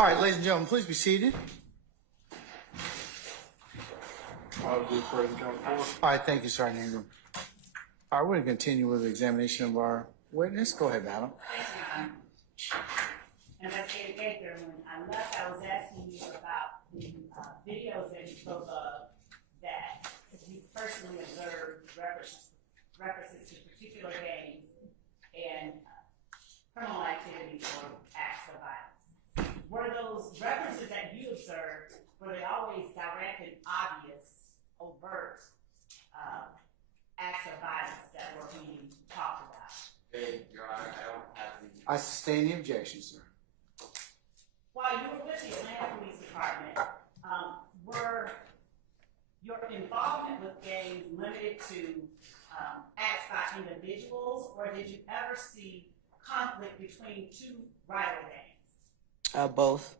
All right, ladies and gentlemen, please be seated. I'll do further count four. All right, thank you, Sergeant Ingram. All right, we're going to continue with the examination of our witness. Go ahead, madam. Thank you, Your Honor. Investigator Gaither, when I left, I was asking you about the videos that you spoke of that you personally observed references to particular gangs and criminal activities or acts of violence. Were those references that you observed, were they always direct and obvious, overt acts of violence that were being talked about? Hey, Your Honor, I don't have the. I sustain the objection, sir. While you were with the Atlanta Police Department, were your involvement with gangs limited to acts by individuals, or did you ever see conflict between two rival gangs? Both.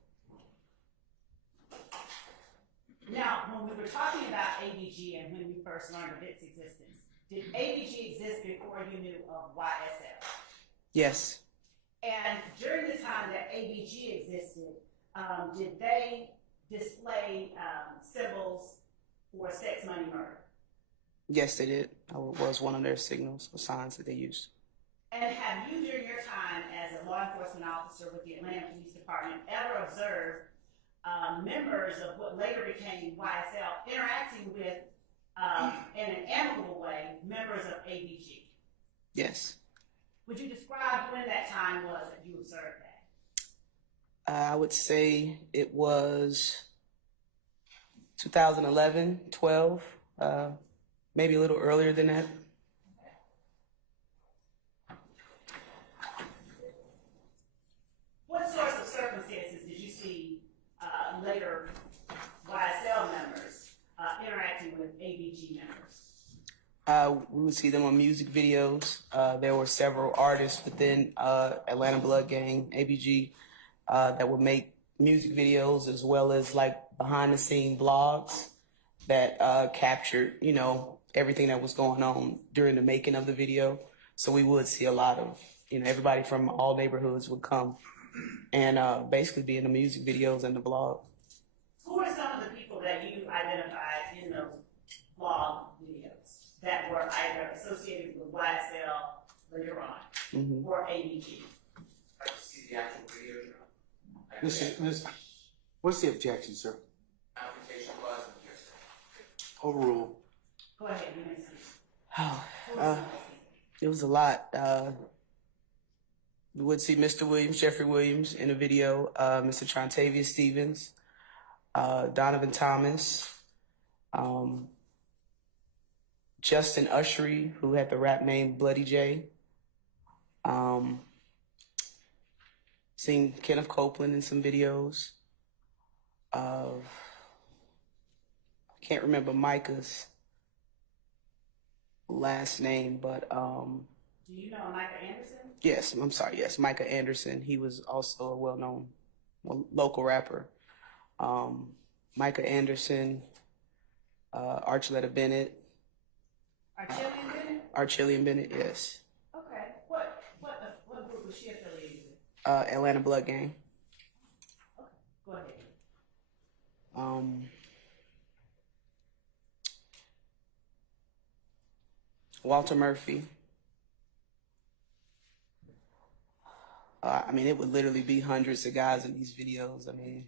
Now, when we were talking about ABG and when you first learned of its existence, did ABG exist before you knew of YSL? Yes. And during the time that ABG existed, did they display symbols for sex, money, murder? Yes, they did. I was one of their signals or signs that they used. And have you, during your time as a law enforcement officer with the Atlanta Police Department, ever observed members of what later became YSL interacting with, in an amicable way, members of ABG? Yes. Would you describe when that time was that you observed that? I would say it was 2011, 12, maybe a little earlier than that. What sorts of circumstances did you see later YSL members interacting with ABG members? We would see them on music videos. There were several artists within Atlanta Blood Gang, ABG, that would make music videos as well as like behind the scene blogs that captured, you know, everything that was going on during the making of the video. So we would see a lot of, you know, everybody from all neighborhoods would come and basically be in the music videos and the blog. Who are some of the people that you identified in those blog videos that were either associated with YSL later on or ABG? I can see the actual video. What's the objection, sir? Application was objection. Overruled. Go ahead, you may see. Oh, it was a lot. We would see Mr. Williams, Jeffery Williams in a video, Mr. Trontavious Stevens, Donovan Thomas, Justin Ushery, who had the rap name Bloody J. Seen Kenneth Copeland in some videos. I can't remember Micah's last name, but Do you know Micah Anderson? yes, I'm sorry, yes, Micah Anderson. He was also a well-known local rapper. Micah Anderson, Archuleta Bennett. Archillian Bennett? Archillian Bennett, yes. Okay. What group was she affiliated with? Atlanta Blood Gang. Okay, go ahead. Walter Murphy. I mean, it would literally be hundreds of guys in these videos. I mean,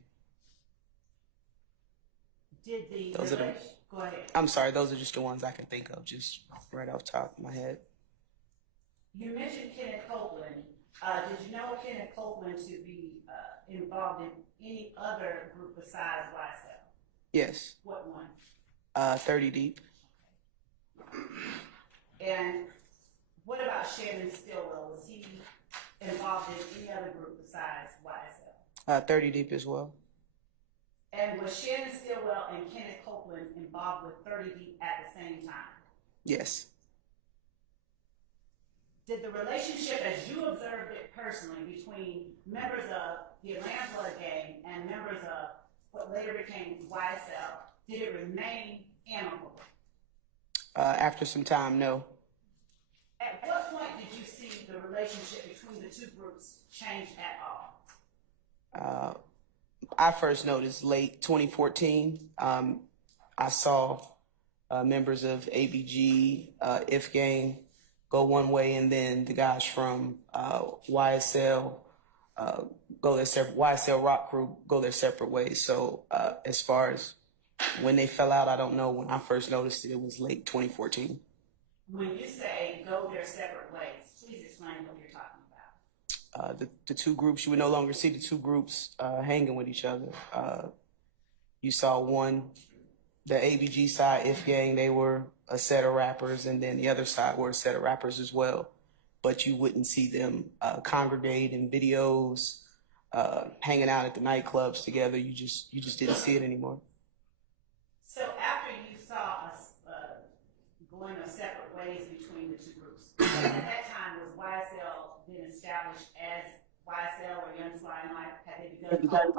Did the those are the, go ahead. I'm sorry, those are just the ones I can think of, just right off the top of my head. You mentioned Kenneth Copeland. Did you know Kenneth Copeland to be involved in any other group besides YSL? Yes. What one? 30 Deep. And what about Shannon Stillwell? Was he involved in any other group besides YSL? 30 Deep as well. And was Shannon Stillwell and Kenneth Copeland involved with 30 Deep at the same time? Yes. Did the relationship, as you observed it personally, between members of the Atlanta Blood Gang and members of what later became YSL, did it remain amicable? After some time, no. At what point did you see the relationship between the two groups change at all? I first noticed late 2014. I saw members of ABG, If Gang go one way, and then the guys from YSL go their separate YSL rock crew go their separate ways. So as far as when they fell out, I don't know. When I first noticed it, it was late 2014. When you say go their separate ways, please explain what you're talking about. The two groups, you would no longer see the two groups hanging with each other. You saw one, the ABG side, If Gang, they were a set of rappers, and then the other side were a set of rappers as well. But you wouldn't see them congregate in videos, hanging out at the nightclubs together. You just didn't see it anymore. So after you saw us going their separate ways between the two groups, at that time was YSL been established as YSL or Young Slimelife? Had they begun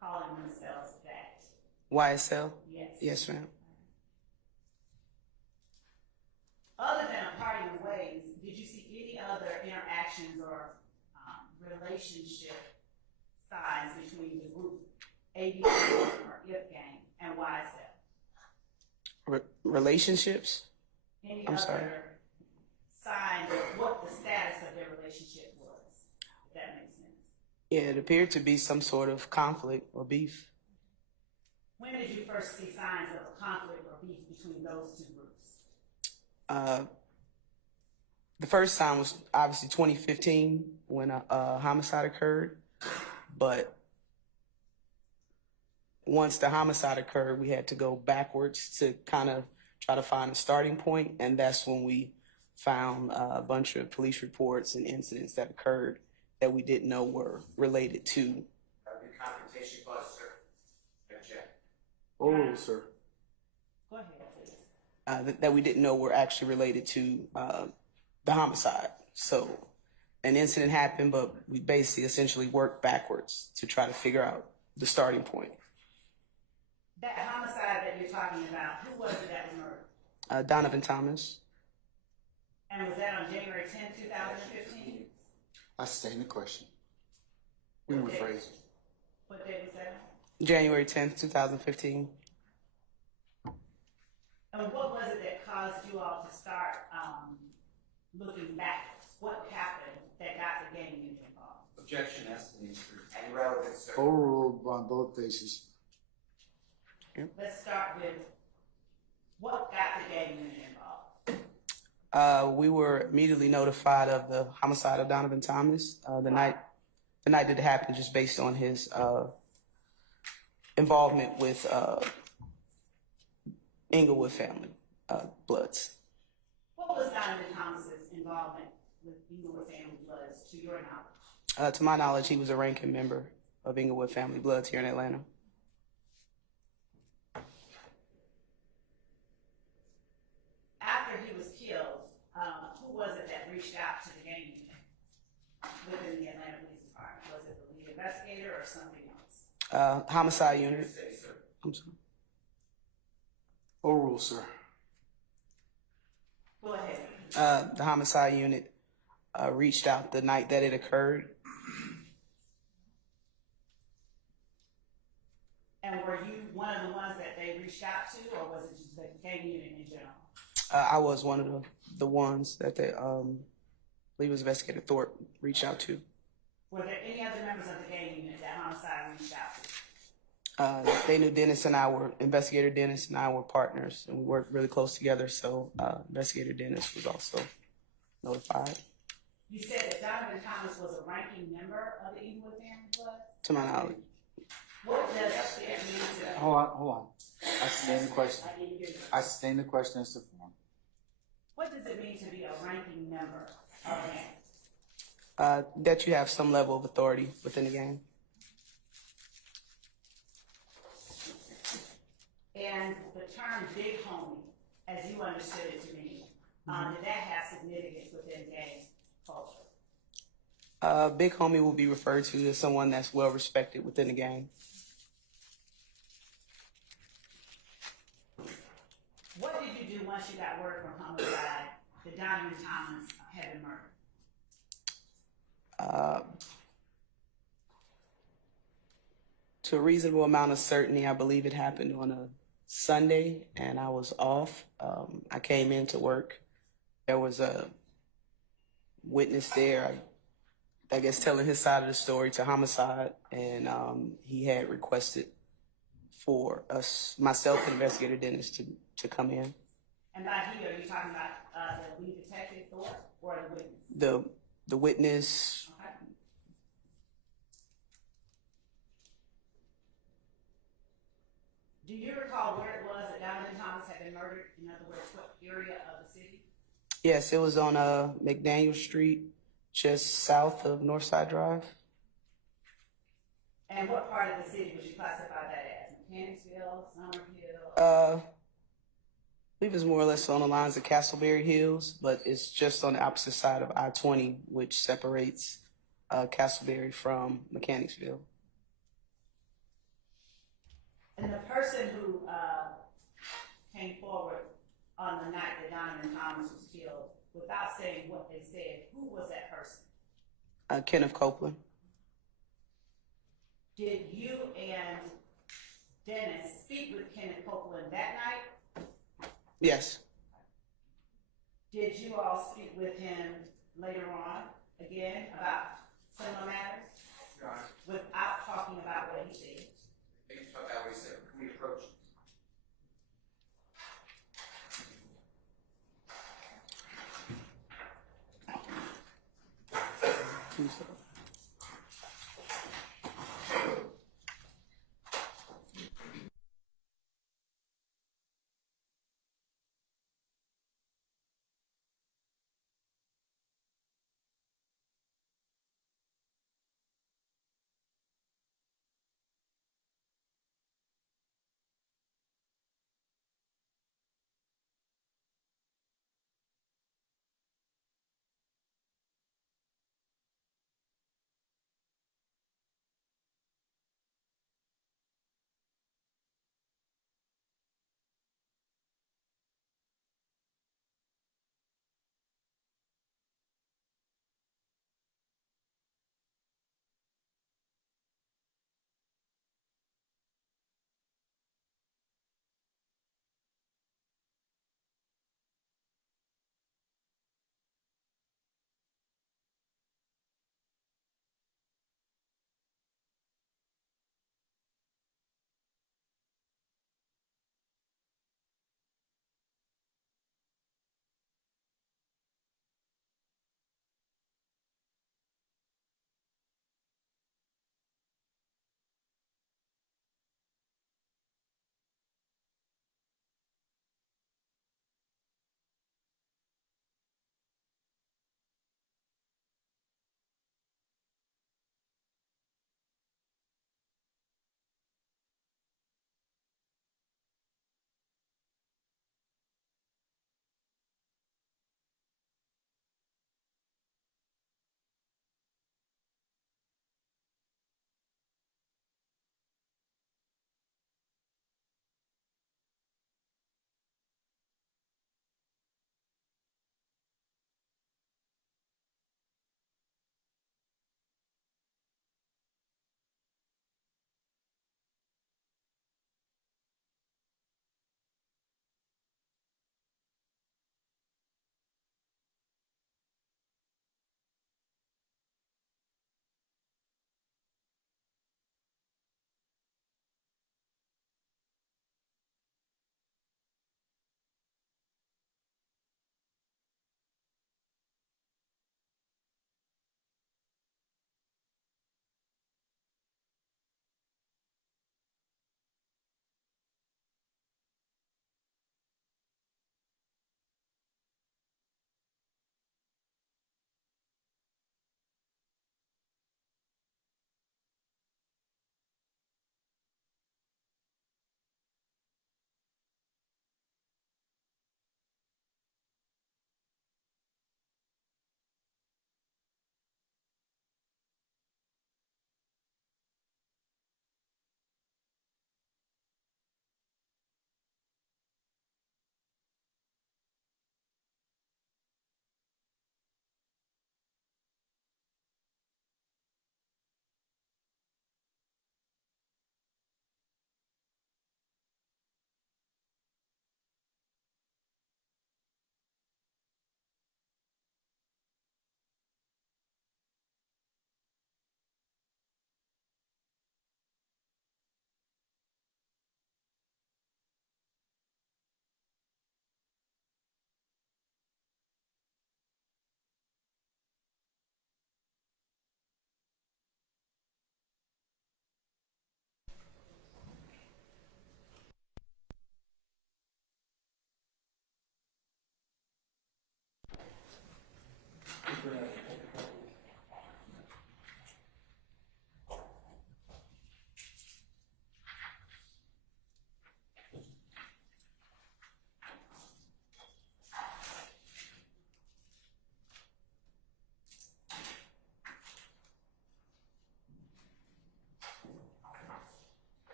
calling themselves that? YSL? Yes. Yes, ma'am. Other than a parting of ways, did you see any other interactions or relationship signs between the group ABG or If Gang and YSL? Relationships? Any I'm other sorry. signs of what the status of their relationship was? If that makes sense. Yeah, it appeared to be some sort of conflict or beef. When did you first see signs of a conflict or beef between those two groups? The first sign was obviously 2015 when a homicide occurred, but once the homicide occurred, we had to go backwards to kind of try to find a starting point, and that's when we found a bunch of police reports and incidents that occurred that we didn't know were related to. The confrontation clause, sir. Object. Overruled, sir. Go ahead, please. That we didn't know were actually related to the homicide. So an incident happened, but we basically essentially worked backwards to try to figure out the starting point. That homicide that you're talking about, who was it that was murdered? Donovan Thomas. And was that on January 10th, 2015? I sustain the question. We can rephrase it. What date was that? January 10th, 2015. And what was it that caused you all to start looking backwards? What happened that got the gang unit involved? Objection as to the instrument. And relevant, sir. Overruled on both bases. Let's start with what got the gang unit involved? We were immediately notified of the homicide of Donovan Thomas the night that it happened, just based on his involvement with Inglewood family Bloods. What was Donovan Thomas's involvement with Inglewood family Bloods, to your knowledge? To my knowledge, he was a ranking member of Inglewood family Bloods here in Atlanta. After he was killed, who was it that reached out to the gang unit within the Atlanta Police Department? Was it the lead investigator or something else? Homicide unit. Say, sir. I'm sorry. Overruled, sir. Go ahead. The homicide unit reached out the night that it occurred. And were you one of the ones that they reached out to, or was it just the gang unit in general? I was one of the ones that they, I believe it was Investigator Thorpe, reached out to. Were there any other members of the gang unit that homicide reached out to? They knew Investigator Dennis and I were partners, and we worked really close together, so Investigator Dennis was also notified. You said that Donovan Thomas was a ranking member of the Inglewood family Bloods? To my knowledge. What does it mean to... Hold on. I sustain the question. I didn't hear you. I sustain the question as to form. What does it mean to be a ranking member of a gang? That you have some level of authority within the gang. And the term big homie, as you understood it to me, did that have significance within gang culture? Big homie will be referred to as someone that's well respected within the gang. What did you do once you got word from homicide that Donovan Thomas had been murdered? To a reasonable amount of certainty, I believe it happened on a Sunday, and I was off. I came into work. There was a witness there, I guess, telling his side of the story to homicide, and he had requested for us, myself and investigator Dennis, to come in. And by he, are you talking about the lead detective Thorpe or the witness? The witness. Okay. Do you recall where it was that Donovan Thomas had been murdered? In other words, what area of the city? Yes, it was on McDaniel Street, just south of Northside Drive. And what part of the city would you classify that as? Mechanicsville, Summerhill? I believe it's more or less on the lines of Castleberry Hills, but it's just on the opposite side of I-20, which separates Castleberry from Mechanicsville. And the person who came forward on the night that Donovan Thomas was killed, without saying what they said, who was that person? Kenneth Copeland. Did you and Dennis speak with Kenneth Copeland that night? Yes. Did you all speak with him later on, again, about similar matters? Your Honor, Without talking about what he said? thank you for that, we said, can we approach?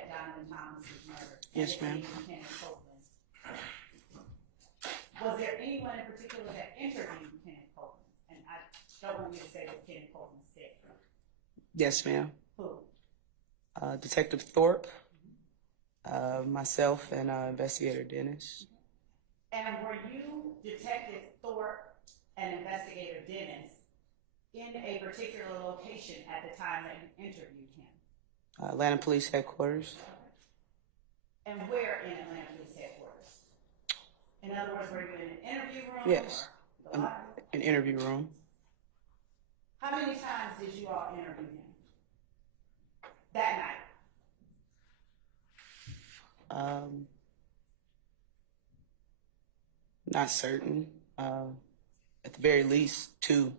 at Donovan Thomas's murder? Yes, and ma'am. Lieutenant Copeland? Was there anyone in particular that interviewed Lieutenant Copeland? And I don't want you to say what Lieutenant Copeland said. Yes, ma'am. Who? Detective Thorpe, myself, and Investigator Dennis. And were you Detective Thorpe and Investigator Dennis in a particular location at the time that you interviewed him? Atlanta Police Headquarters. And where in Atlanta Police Headquarters? In other words, were you in an interview room? Yes. Or the lobby? An interview room. How many times did you all interview him that night? Not certain. At the very least, 2.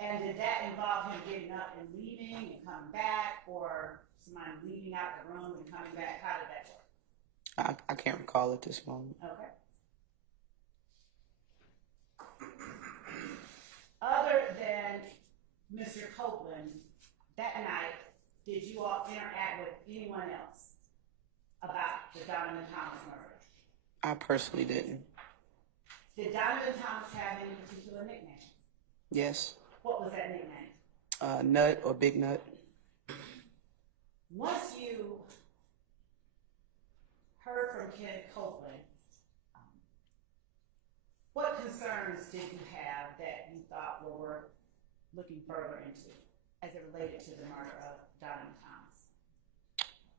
And did that involve him getting up and leaving and coming back, or somebody leaving out the room and coming back? How did that work? I can't recall at this moment. Okay. Other than Mr. Copeland, that night, did you all interact with anyone else about the Donovan Thomas murder? I personally didn't. Did Donovan Thomas have any particular nickname? Yes. What was that nickname? Nut or Big Nut. Once you heard from Ken Copeland, what concerns did you have that you thought were worth looking further into as it related to the murder of Donovan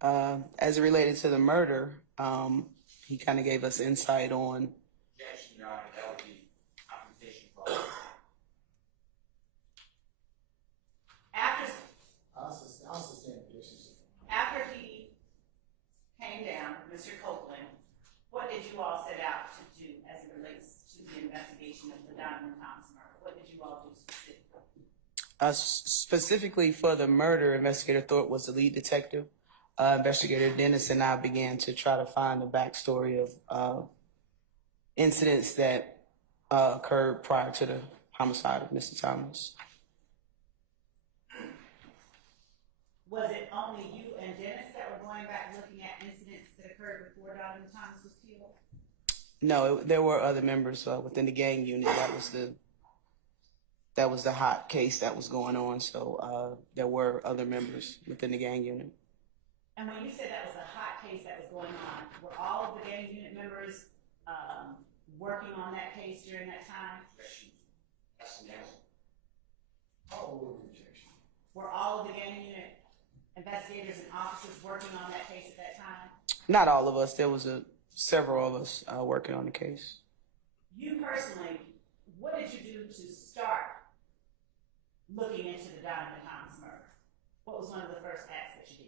Thomas? As it related to the murder, he kind of gave us insight on. Objection, Your Honor, that would be confrontation clause. After he came down, Mr. Copeland, what did you all set out to do as it relates to the investigation of the Donovan Thomas murder? What did you all do specifically? Specifically for the murder, Investigator Thorpe was the lead detective. Investigator Dennis and I began to try to find the backstory of incidents that occurred prior to the homicide of Mr. Thomas. Was it only you and Dennis that were going back looking at incidents that occurred before Donovan Thomas was killed? No, there were other members within the gang unit. That was the hot case that was going on. So there were other members within the gang unit. And when you said that was a hot case that was going on, were all of the gang unit members working on that case during that time? Objection. Yes and yes. Were all of the gang unit investigators and officers working on that case at that time? Not all of us. There was several of us working on the case. You personally, what did you do to start looking into the Donovan Thomas murder? What was one of the first acts that you did?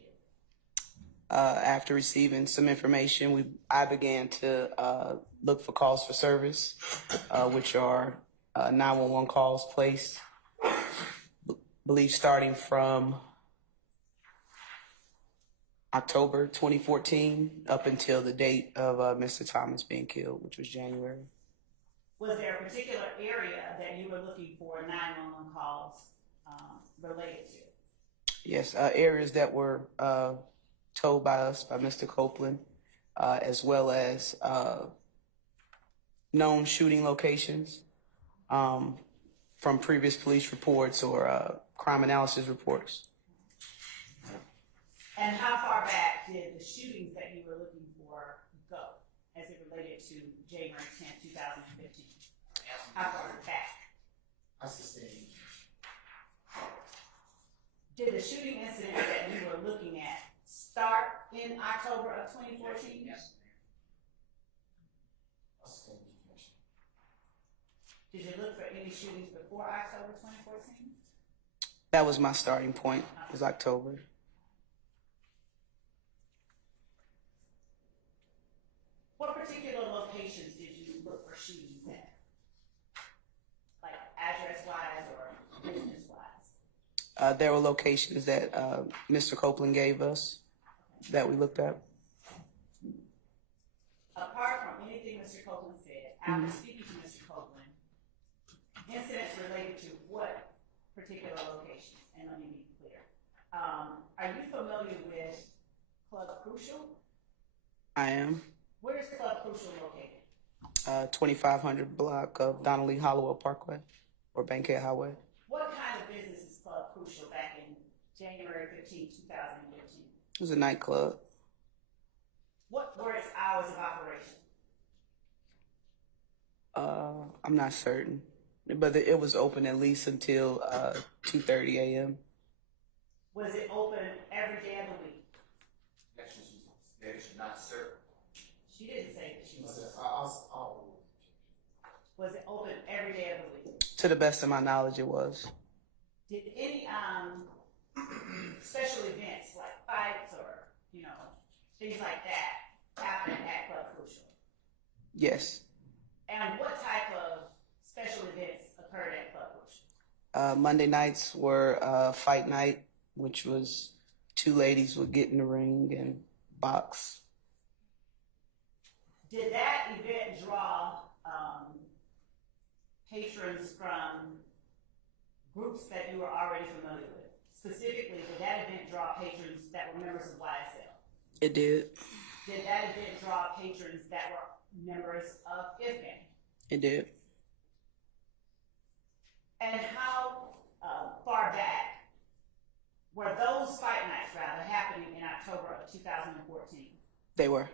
After receiving some information, I began to look for calls for service, which are 911 calls placed, believe starting from October 2014 up until the date of Mr. Thomas being killed, which was January. Was there a particular area that you were looking for 911 calls related to? Yes, areas that were told by us, by Mr. Copeland, as well as known shooting locations from previous police reports or crime analysis reports. And how far back did the shootings that you were looking for go as it related to January 10th, 2015? How far back? Did the shooting incident that you were looking at start in October of 2014? Yes. Did you look for any shootings before October 2014? That was my starting point, was October. What particular locations did you look for shootings at? Like address-wise or business-wise? There were locations that Mr. Copeland gave us that we looked at. Apart from anything Mr. Copeland said, after speaking to Mr. Copeland, incidents related to what particular locations? And let me be clear. Are you familiar with Crucial? I am. Where is Club Crucial located? 2500 block of Donnelly Hollowell Parkway or Bankhead Highway. What kind of business is Club Crucial back in January 15, 2015? It was a nightclub. What were its hours of operation? I'm not certain, but it was open at least until 2:30 a.m. Was it open every day of the week? Objection, they should not serve. She didn't say that she was. Was it open every day of the week? To the best of my knowledge, it was. Did any special events like fights or things like that happen at Club Crucial? Yes. And what type of special events occurred at Club Crucial? Monday nights were fight night, which was two ladies would get in the ring and box. Did that event draw patrons from groups that you were already familiar with? Specifically, did that event draw patrons that were members of YSL? It did. Did that event draw patrons that were members of IFGAN? It did. And how far back were those fight nights happening in October of 2014? They were.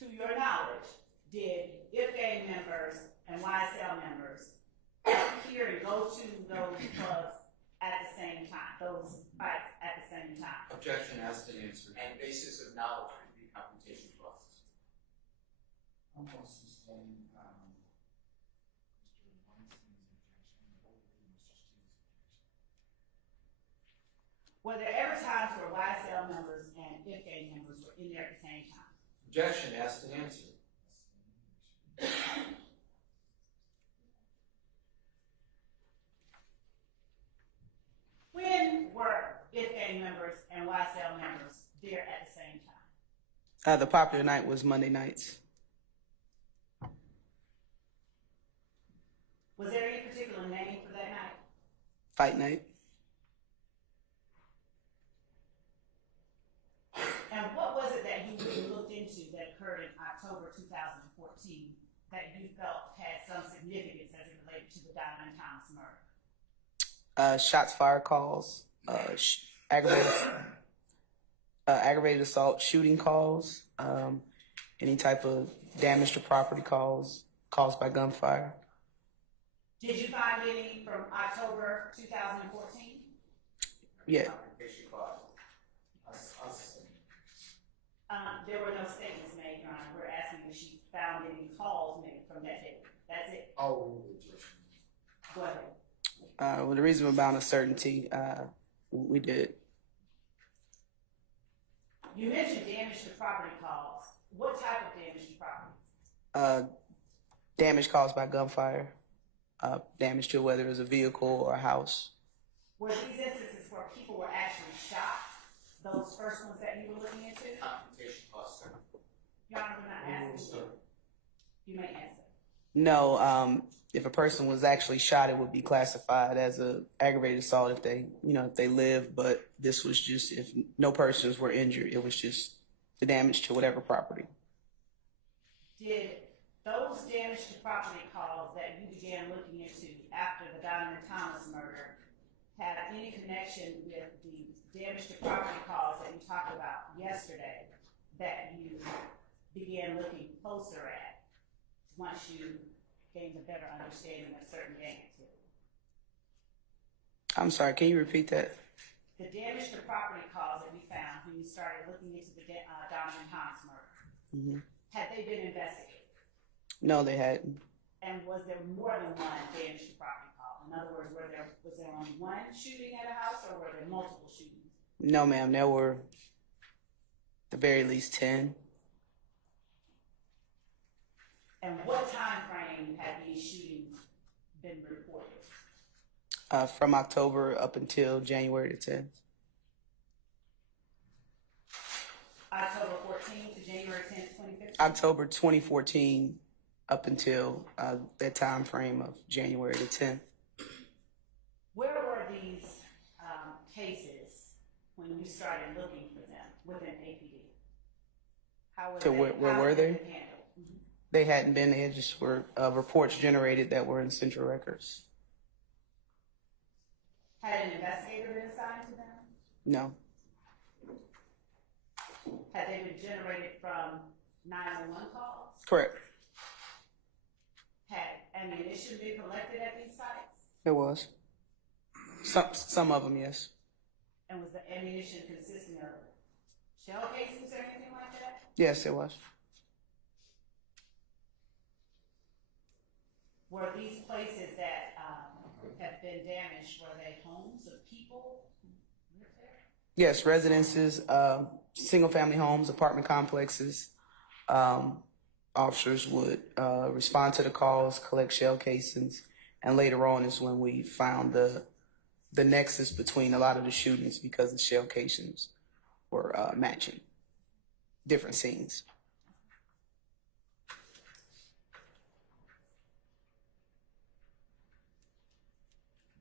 To your knowledge, did IFGAN members and YSL members appear and go to those clubs at the same time, those fights at the same time? Objection asked and answered. And basis of knowledge would be confrontation clause. I'm going to sustain Mr. Weinstein's objection. Were there ever times where YSL members and IFGAN members were in there at the same time? Objection asked and answered. When were IFGAN members and YSL members there at the same time? The popular night was Monday nights. Was there any particular name for that night? Fight night. And what was it that you really looked into that occurred in October 2014 that you felt had some significance as it related to the Diamond Thomas murder? Shots fired calls, aggravated assault, shooting calls, any type of damage to property calls caused by gunfire. Did you find any from October 2014? Yeah. Confrontation clause. There were no statements made, Your Honor. We're asking if she found any calls made from that date. That's it. Oh, Go ahead. With a reasonable amount of certainty, we did. You mentioned damage to property calls. What type of damage to property? Damage caused by gunfire, damage to whether it was a vehicle or a house. Were these instances where people were actually shot? Those first ones that you were looking into? Confrontation clause, sir. Your Honor, we're not asking you. You may answer. No, if a person was actually shot, it would be classified as a aggravated assault if they live. But this was just if no persons were injured, it was just the damage to whatever property. Did those damage to property calls that you began looking into after the Donovan Thomas murder have any connection with the damage to property calls that you talked about yesterday that you began looking closer at once you gained a better understanding of certain gang activity? I'm sorry, can you repeat that? The damage to property calls that we found when you started looking into the Donovan Thomas murder, had they been investigated? No, they hadn't. And was there more than one damage to property call? In other words, was there only one shooting at a house or were there multiple shootings? No, ma'am, there were at the very least 10. And what time frame had these shootings been reported? From October up until January the 10th. October 14th to January 10th, 2015? October 2014 up until that time frame of January the 10th. Where were these cases when when you started looking for them within APD? How were So they, where how were had they? been handled? Mhm. They hadn't been. They just were reports generated that were in central records. Had an investigator been assigned to them? No. Had they been generated from 911 calls? Correct. Had ammunition been collected at these sites? There was. Some of them, yes. And was the ammunition consisting of shell casings or anything like that? Yes, it was. Were these places that have been damaged, were they homes of people who lived there? Yes, residences, single-family homes, apartment complexes. Officers would respond to the calls, collect shell casings, and later on is when we found the nexus between a lot of the shootings because the shell casings were matching different scenes.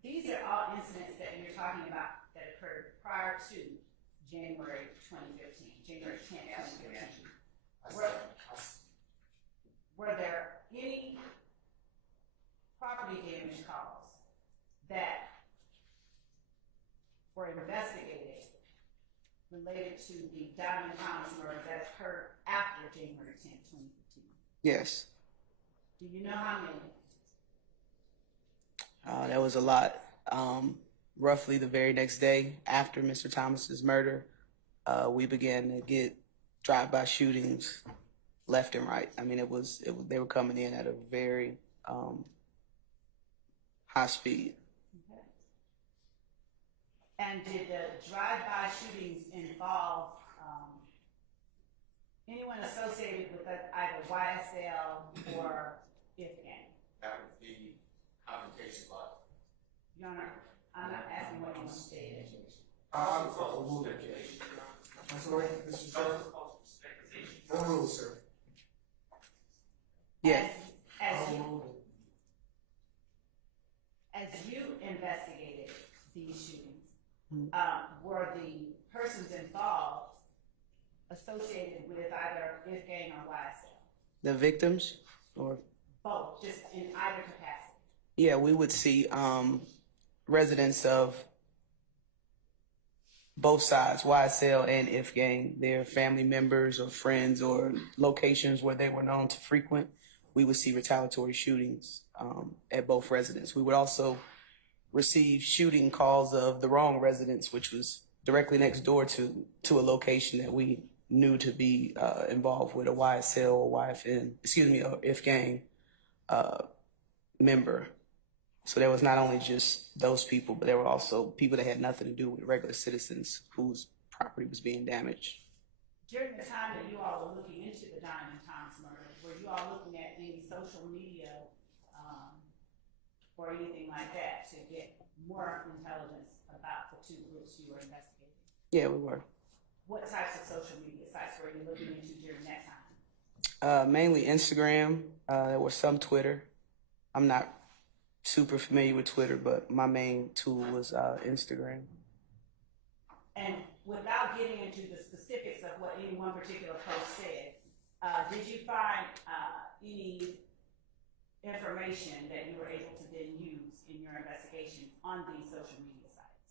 These are all incidents that you're talking about that occurred prior to January 2015, January 10th, 2015. Were there any property damage calls that were investigated related to the Diamond Thomas murder that occurred after January 10th, 2015? Yes. Do you know how many? That was a lot. Roughly the very next day after Mr. Thomas's murder, we began to get drive-by shootings left and right. I mean, they were coming in at a very high speed. Okay. And did the drive-by shootings involve anyone associated with either YSL or if gang? That would be confrontation clause. Your Honor, I'm not asking what you stated. I'm sorry, Mr. Chair. Overruled, sir. Yeah. As you investigated these shootings, were the persons involved associated with either if gang or YSL? The victims, or Both, just in either capacity. yeah, we would see residents of both sides, YSL and if gang, their family members or friends or locations where they were known to frequent. We would see retaliatory shootings at both residents. We would also receive shooting calls of the wrong residents, which was directly next door to a location that we knew to be involved with a YSL or or if gang member. So there was not only just those people, but there were also people that had nothing to do with regular citizens whose property was being damaged. During the time that you all were looking into the Diamond Thomas murder, were you all looking at any social media or anything like that to get more intelligence about the two groups you were investigating? Yeah, we were. What types of social media sites were you looking into during that time? Mainly Instagram. There was some Twitter. I'm not super familiar with Twitter, but my main tool was Instagram. And without getting into the specifics of what any one particular post said, did you find any information that you were able to then use in your investigation on these social media sites?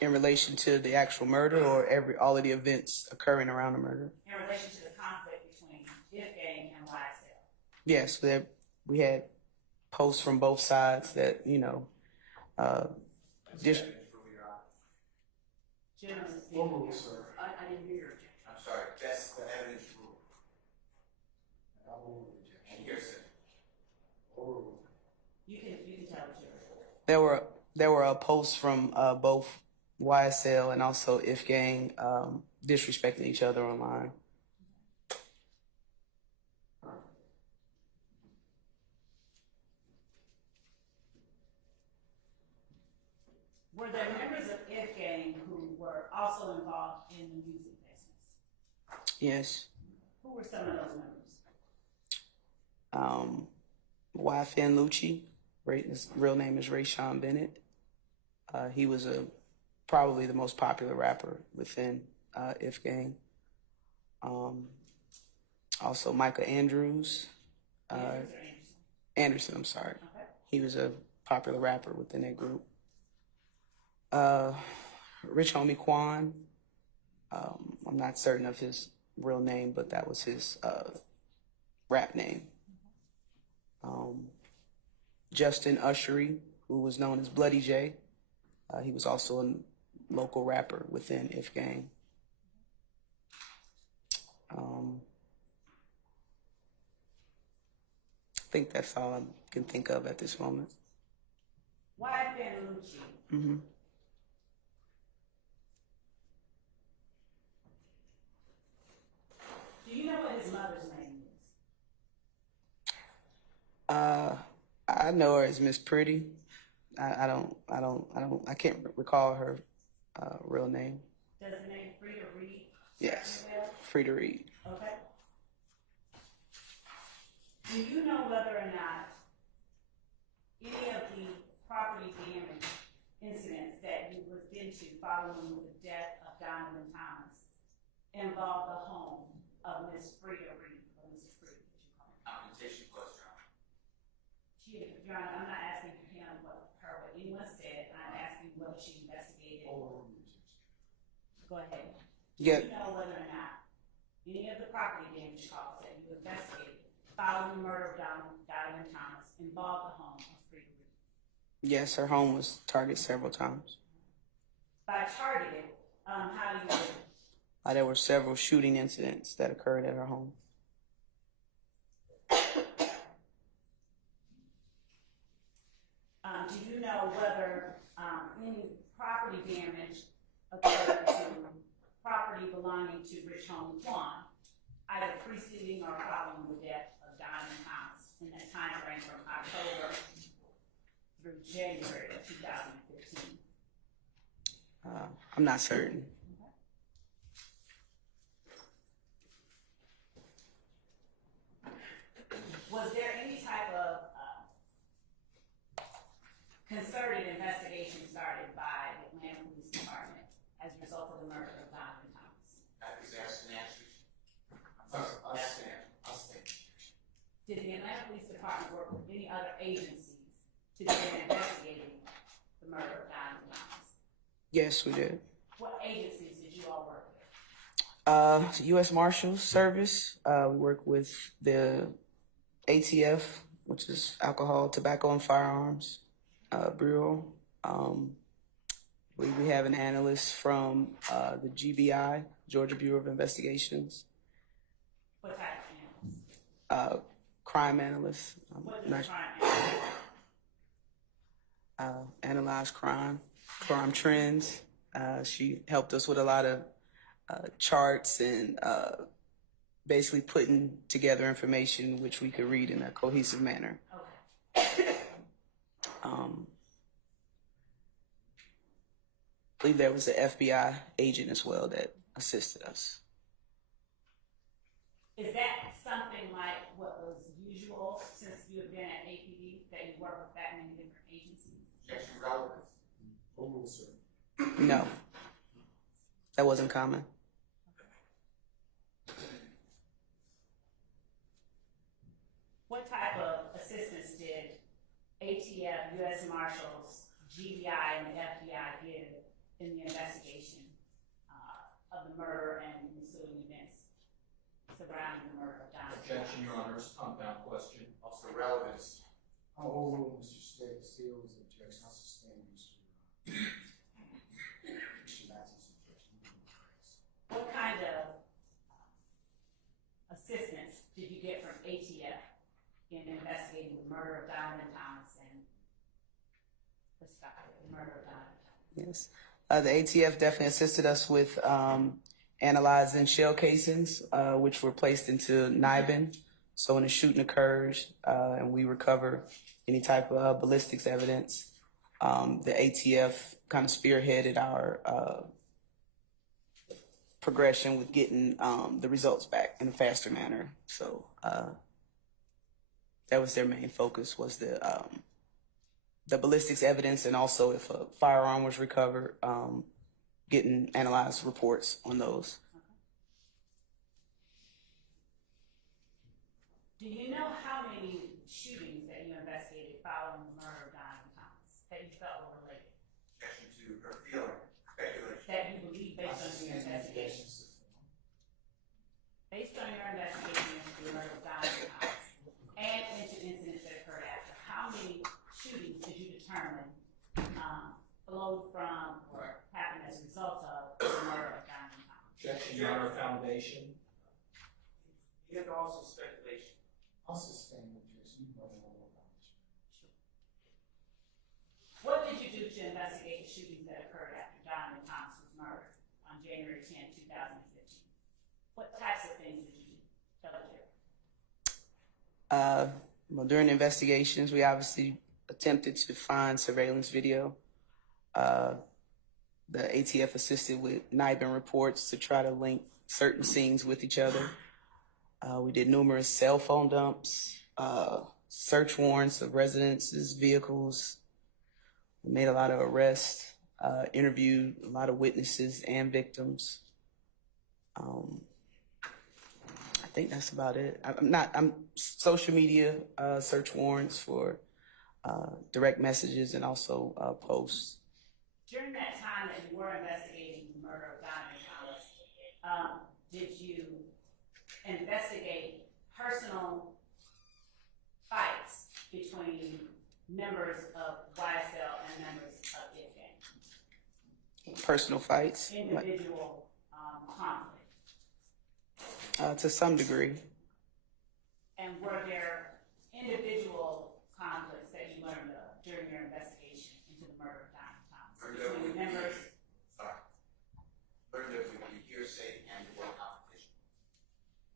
In relation to the actual murder, or all of the events occurring around the murder? In relation to the conflict between if gang and YSL? Yes, we had posts from both sides that, Generally speaking. Overruled, sir. I didn't hear your objection. I'm sorry, that's the evidence rule. And here's it. Overruled. You can tell the jury. there were posts from both YSL and also if gang disrespecting each other online. Were there members of if gang who were also involved in the music business? Yes. Who were some of those members? YFN Lucci, his real name is Rayshawn Bennett. He was a probably the most popular rapper within If Gang. Also Micah Andrews. Anderson, I'm sorry. Okay. He was a popular rapper within that group. Rich Homie Quan. I'm not certain of his real name, but that was his rap name. Justin Ushery, who was known as Bloody J. He was also a local rapper within If Gang. I think that's all I can think of at this moment. YSL. Mm-hmm. Do you know what his mother's name is? I know her as Miss Pretty. I can't recall her real name. Does the name Frida Reed? Yes, Well? Frida Reed. Okay. Do you know whether or not any of the property damage incidents that you looked into following the death of Donovan Thomas involved the home of Miss Frida Reed, or Mrs. Reed, as you call her? Documentation clause, Your Honor. Your Honor, I'm not asking for him what anyone said. I'm asking whether she investigated. Go ahead. Yeah. Do you know whether or not any of the property damage calls that you investigated following the murder of Donovan Thomas involved the home of Frida Reed? Yes, her home was targeted several times. By targeted, how do you do it? There were several shooting incidents that occurred at her home. Do you know whether any property damage occurred to property belonging to Rich Homie Quan, either preceding or following the death of Donovan Thomas in that time frame from October through January of 2015? I'm not certain. Was there any type of concerted investigation started by the Atlanta Police Department as a result of the murder of Donovan Thomas? That is asked and answered. Did the Atlanta Police Department work with any other agencies to begin investigating the murder of Donovan Thomas? Yes, we did. What agencies did you all work with? U.S. Marshals Service. We work with the ATF, which is Alcohol, Tobacco, and Firearms Bureau. We have an analyst from the GBI, Georgia Bureau of Investigations. What type of analysts? Crime analyst. What does crime analyst? Analyze crime trends. She helped us with a lot of charts and basically putting together information which we could read in a cohesive manner. Okay. I believe there was an FBI agent as well that assisted us. Is that something like what was usual since you have been at APD, that you work with that many different agencies? Objection relevant. No, that wasn't common. What type of assistance did ATF, U.S. Marshals, GBI, and the FBI give in the investigation of the murder and ensuing events surrounding the murder of Donovan? Objection, Your Honor, it's a compound question. Also relevance. I'll overrule Mr. Steele's objection. I'll sustain Mr. Massey's objection. What kind of assistance did you get from ATF in investigating the murder of Donovan Thomas and the murder of Donovan Thomas? Yes. The ATF definitely assisted us with analyzing shell casings, which were placed into NIBIN. So when a shooting occurs and we recover any type of ballistics evidence, the ATF kind of spearheaded our progression with getting the results back in a faster manner. So that was their main focus, was the ballistics evidence, and also if a firearm was recovered, getting analyzed reports on those. Do you know how many shootings that you investigated following the murder of Donald Thomas that you felt were related? Objection to her feeling, speculation. That you believe based on your investigation? Based on your investigation into the murder of Donald Thomas and into incidents that occurred after, how many shootings did you determine flowed from or happened as a result of the murder of Donald Thomas? Objection, Your Honor, foundation. You have also speculation. I'll sustain the objection. You know more about this. What did you do to investigate the shootings that occurred after Donald Thomas was murdered on January 10, 2015? What types of things did you do? Tell the jury. Well, during the investigations, we obviously attempted to find surveillance video. The ATF assisted with NIBIN reports to try to link certain scenes with each other. We did numerous cell phone dumps, search warrants of residences, vehicles. We made a lot of arrests, interviewed a lot of witnesses and victims. I think that's about it. I'm social media, search warrants for direct messages and also posts. During that time that you were investigating the murder of Donald Thomas, did you investigate personal fights between members of YSL and members of it gang? Personal fights? Individual conflict. To some degree. And were there individual conflicts that you learned of during your investigation into the murder of Donald Thomas? Between members? Sorry. Learned of the hearsay and or competition.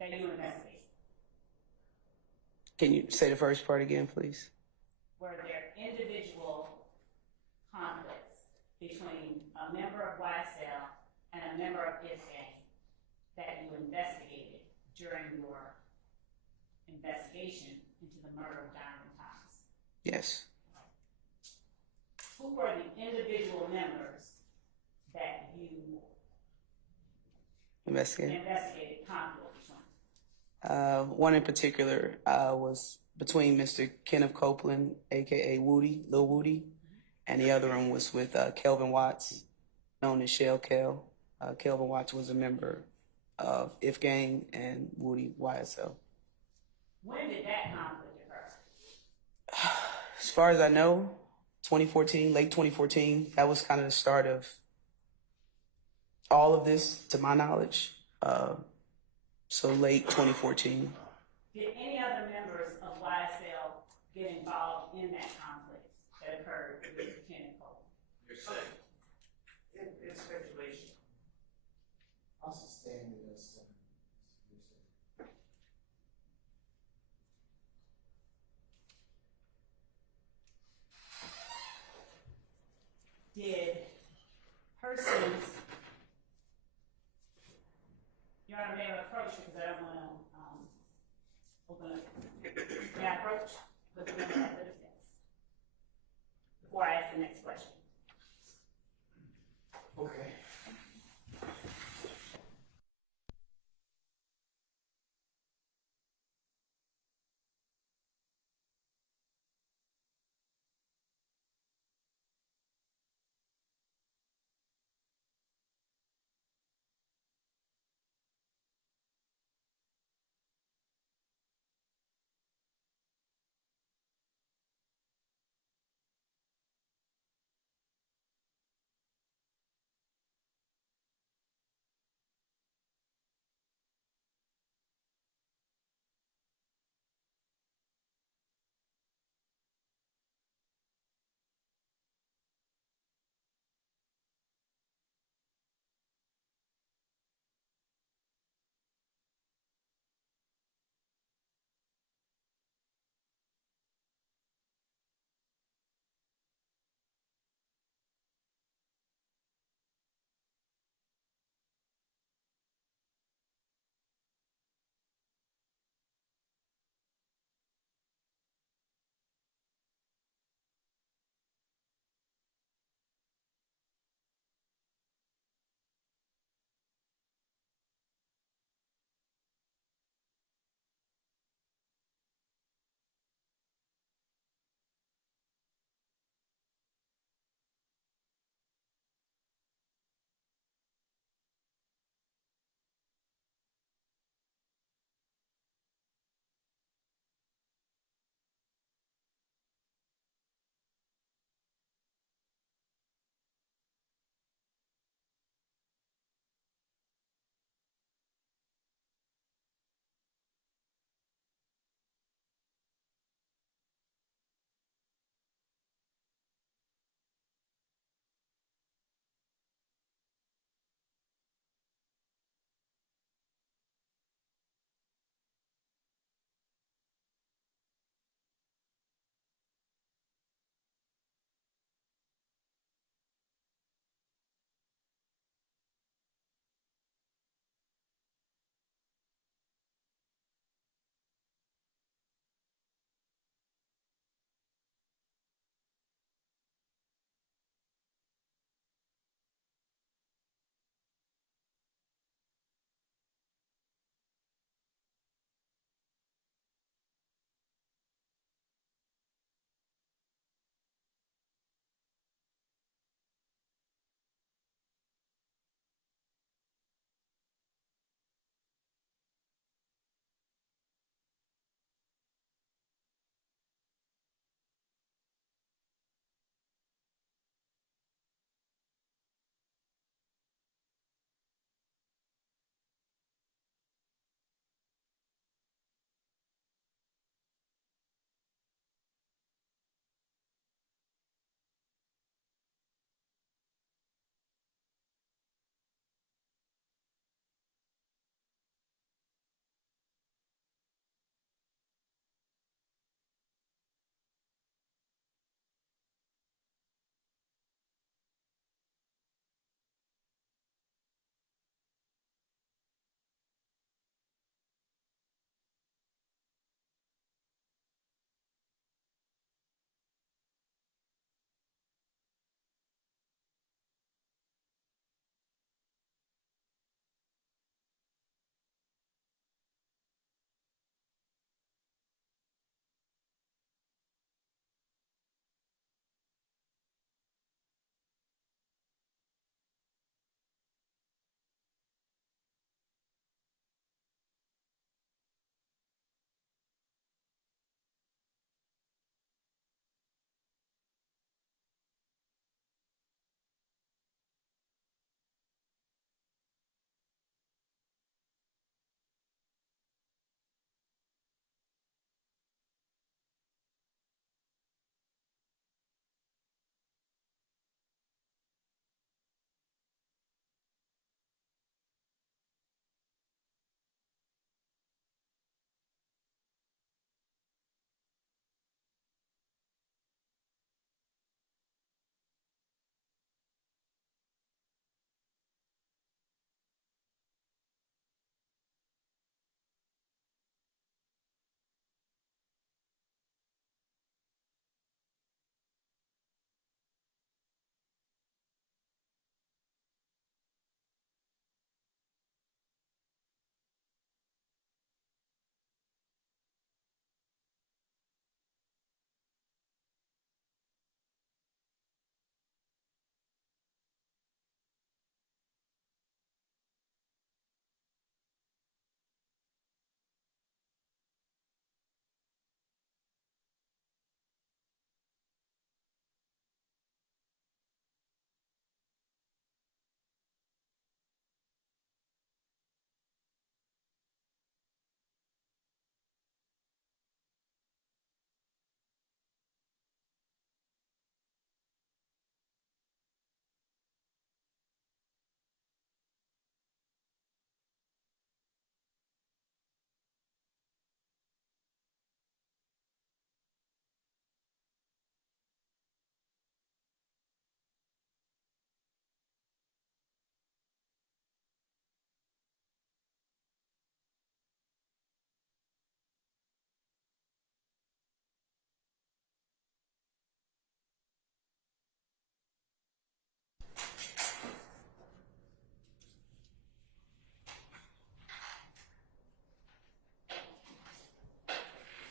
That you investigated? Can you say the first part again, please? Were there individual conflicts between a member of YSL and a member of it gang that you investigated during your investigation into the murder of Donald Thomas? Yes. Who were the individual members that you Investigating. investigated conflict between? One in particular was between Mr. Kenneth Copeland, aka Woody, Lil Woody, and the other one was with Kelvin Watts, known as Shell Kel. Kelvin Watts was a member of If Gang and Woody YSL. When did that conflict occur? As far as I know, 2014, late 2014, that was kind of the start of all of this, to my knowledge. So late 2014. Did any other members of YSL get involved in that conflict that occurred with Kenneth Cole? You're saying. It's speculation. I'll sustain this. Did persons, Your Honor, may I approach because I don't want to open up. May I approach with the member of the defense before I ask the next question? Okay.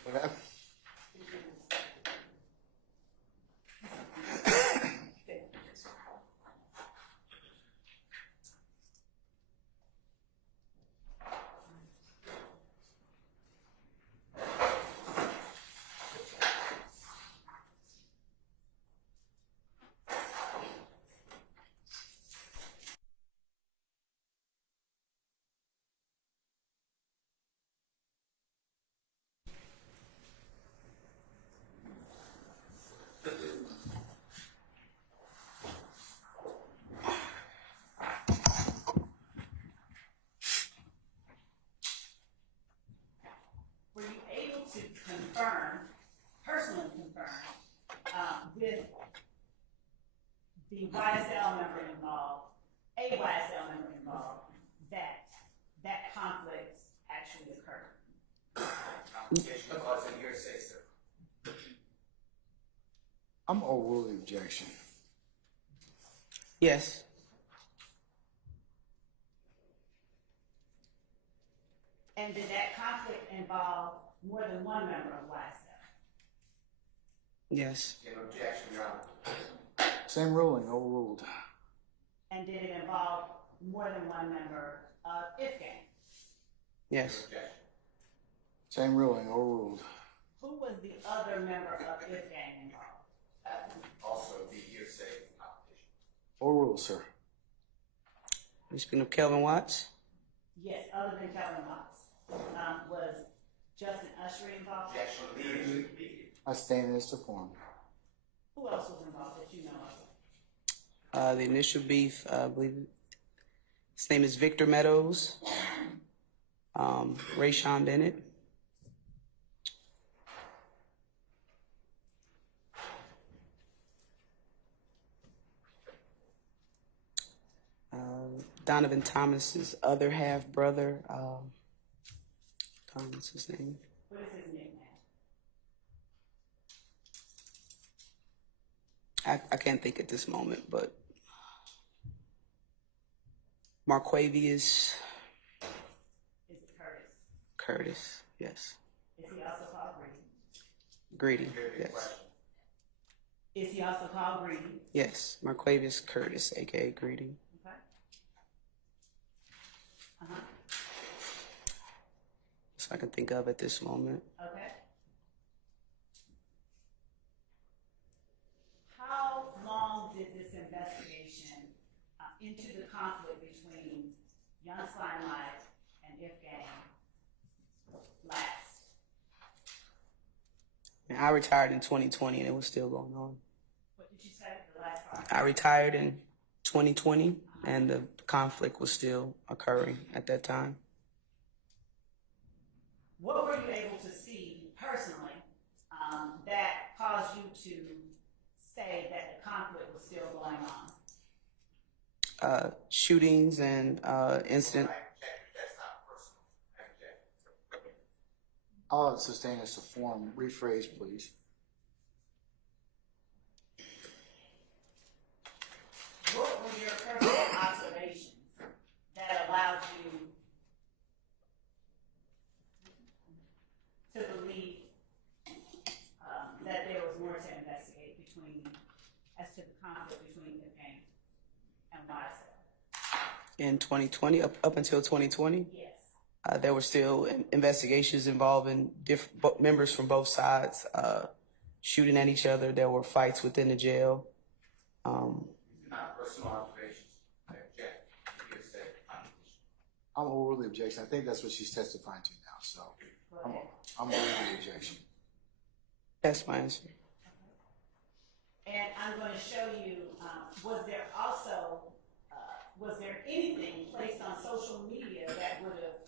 What happened? Were you able to confirm, personally confirm, with the YSL member involved, a YSL member involved, that conflict actually occurred? Application clause in here says so. I'm overruling the objection. Yes. And did that conflict involve more than one member of YSL? Yes. Give objection, Your Honor. Same ruling, overruled. And did it involve more than one member of IF gang? Yes. Objection. Same ruling, overruled. Who was the other member of IF gang involved? That would also be hearsay application. Overruled, sir. You speaking of Kelvin Watts? Yes, other than Kelvin Watts. Was Justin Usher involved? Objection, leave. I stand as to form. Who else was involved that you know of? The initial beef, I believe his name is Victor Meadows, Rayshawn Bennett. Donovan Thomas's other half brother, Thomas, his name. What is his nickname? I can't think at this moment, but Marquavius Is it Curtis? Curtis, yes. Is he also called Greedy? Greedy, Very good yes. question. Is he also called Greedy? Yes, Marquavius Curtis, aka Greedy. Okay. Uh-huh. So I can think of at this moment. Okay. How long did this investigation into the conflict between Young Slimelight and IF gang last? And I retired in 2020 and it was still going on. What did you say, the last part? I retired in 2020 and the conflict was still occurring at that time. What were you able to see personally that caused you to say that the conflict was still going on? Shootings and incident. I object. That's not personal. I object. I'll sustain as to form. Rephrase, please. What were your personal observations that allowed you to believe that there was more to investigate as to the conflict between the gang and YSL? In 2020, up until 2020, Yes. there were still investigations involving members from both sides shooting at each other. There were fights within the jail. Not personal observations. I object. Hearsay application. I'm overruling the objection. I think that's what she's testifying to now, so Go I'm ahead. overruling the objection. That's my answer. And I'm going to show you, was there anything placed on social media that would have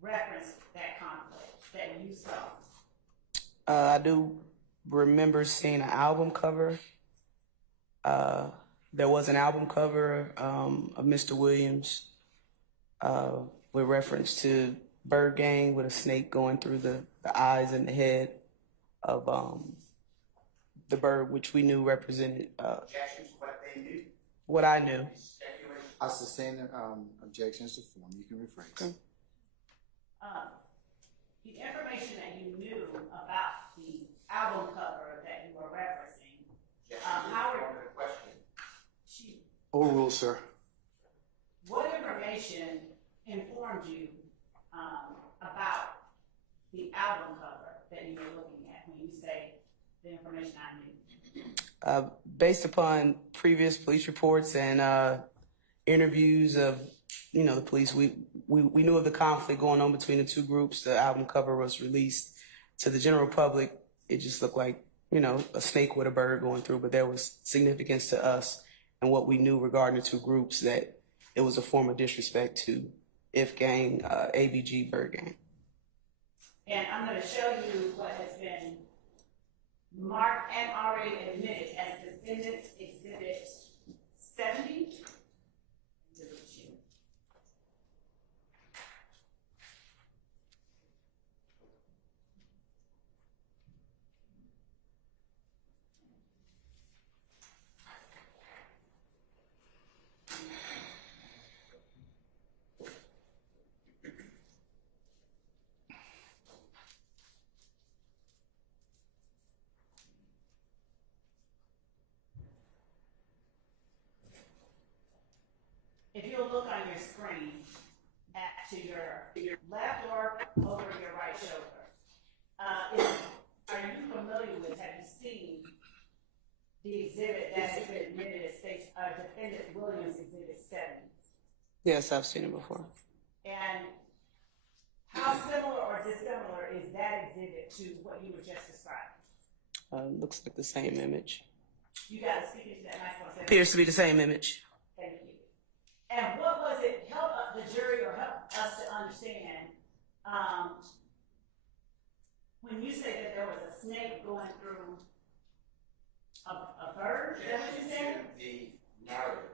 referenced that conflict that you saw? I do remember seeing an album cover. There was an album cover of Mr. Williams with reference to Bird Gang with a snake going through the eyes and the head of the bird, which we knew represented Objections to what they knew? what I knew. Speculation? I sustain the objections to form. You can rephrase. Okay. The information that you knew about the album cover that you were referencing, Objection to Howard- the form of the question. Overruled, sir. what information informed you about the album cover that you were looking at when you say the information I knew? Based upon previous police reports and interviews of, the police, we knew of the conflict going on between the two groups. The album cover was released to the general public. It just looked like, a snake with a bird going through, but there was significance to us and what we knew regarding the two groups, that it was a form of disrespect to If Gang, ABG, Bird Gang. And I'm going to show you what has been marked and already admitted as Defendant's Exhibit 70. If you'll look on your screen to your left or over your right shoulder, are you familiar with, have you seen the exhibit that has been admitted as Defendant Williams Exhibit 7? Yes, I've seen it before. And how similar or dissimilar is that exhibit to what you were just describing? Looks like the same image. You got to speak into that microphone. Appears to be the same image. Thank you. And what was it, help the jury or help us to understand, when you say that there was a snake going through a bird, is that what you Objection said? to the narrative.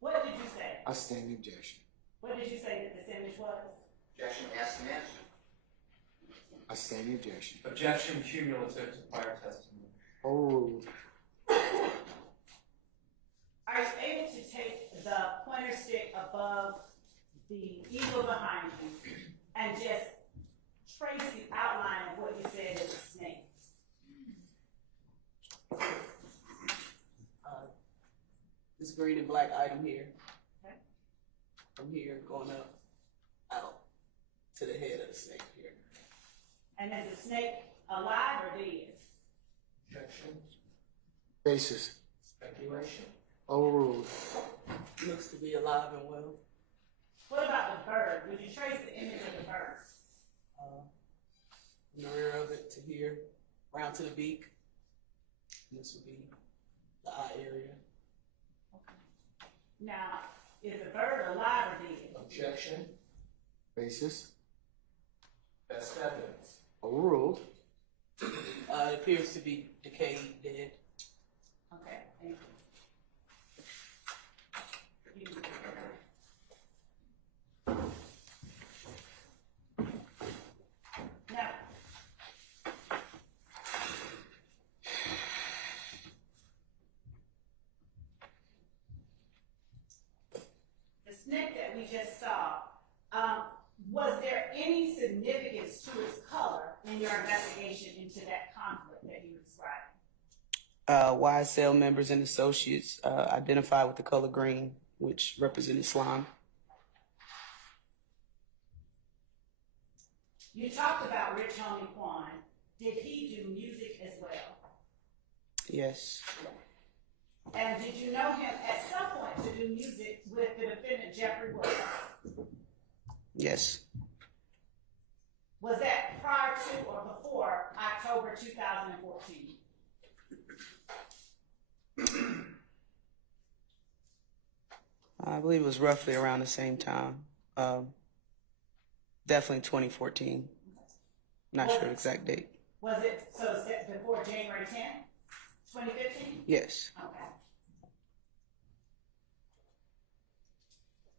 What did you say? I sustain the objection. What did you say that this image was? Objection, ask and answer. I sustain the objection. Objection cumulative to prior testimony. Overruled. Are you able to take the pointer stick above the eagle behind you and just trace the outline of what you said is a snake? This green and black item here. Okay. From here going up, out to the head of the snake here. And is the snake alive or dead? Objection. Basis. Speculation. Overruled. Looks to be alive and well. What about the bird? Would you trace the image of the bird? From the rear of it to here, round to the beak. And this would be the eye area. Now, is the bird alive or dead? Objection. Basis. Best evidence. Overruled. It appears to be decayed, dead. Okay, thank you. Now, the snake that we just saw, was there any significance to its color in your investigation into that conflict that you described? YSL members and associates identified with the color green, which represented slime. You talked about Rich Homie Quan. Did he do music as well? Yes. And did you know him at some point to do music with the defendant Jeffery Williams? Yes. Was that prior to or before October 2014? I believe it was roughly around the same time. Definitely 2014. Not sure the exact date. Was it, so is that before January 10th, 2015? Yes. Okay.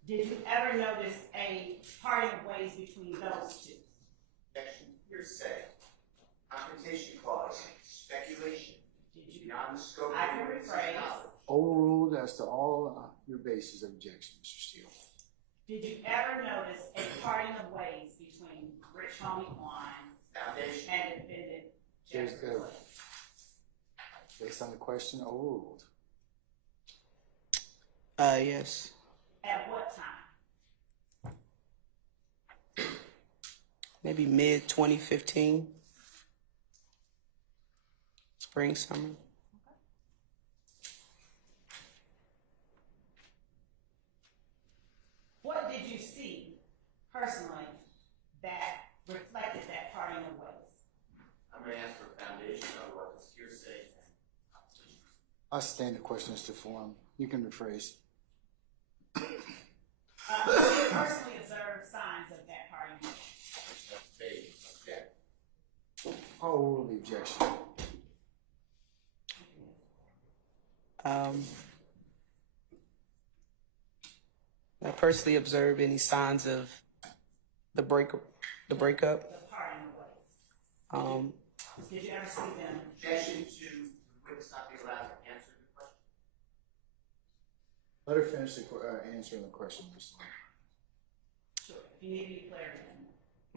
Did you ever notice a parting of ways between those two? Objection, hearsay. Confrontation clause, speculation. Did beyond the scope of I can the witness's rephrase. knowledge. Overruled as to all your bases of objection, Mr. Steele. Did you ever notice a parting of ways between Rich Homie Quan Foundation. and defendant There's Jeffery the- Williams? Based on the question, overruled. Yes. At what time? Maybe mid 2015. Spring, summer. What did you see personally that reflected that parting of ways? I'm going to ask for a foundation, otherwise it's hearsay. I stand the question as to form. You can rephrase. Did you personally observe signs of that parting of ways? That's vague, object. I'll overrule the objection. I personally observe any signs of the breakup. The parting of ways. Um, Did you ever see them? Objection to the witness not be allowed to answer the question. Let her finish answering the question, Mr. Lee. Sure. If you need any clarity.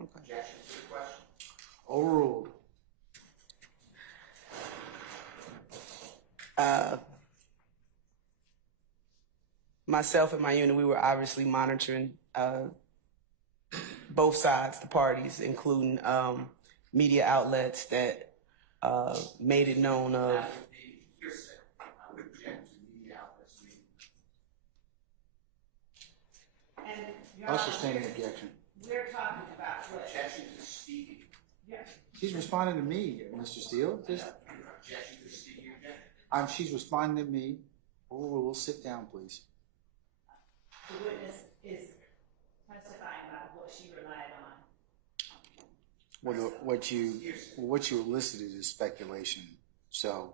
Objection to the question. Overruled. Myself and my unit, we were obviously monitoring both sides, the parties, including media outlets that made it known of. That would be hearsay. I would object to media outlets. And Your I'll Honor, sustain the objection. we're talking about what? Objection to speaking. Yeah. She's responding to me, Mr. Steele. Just, Objection to speaking again. she's responding to me. Overruled. Sit down, please. The witness is testifying about what she relied on. What you elicited is speculation. So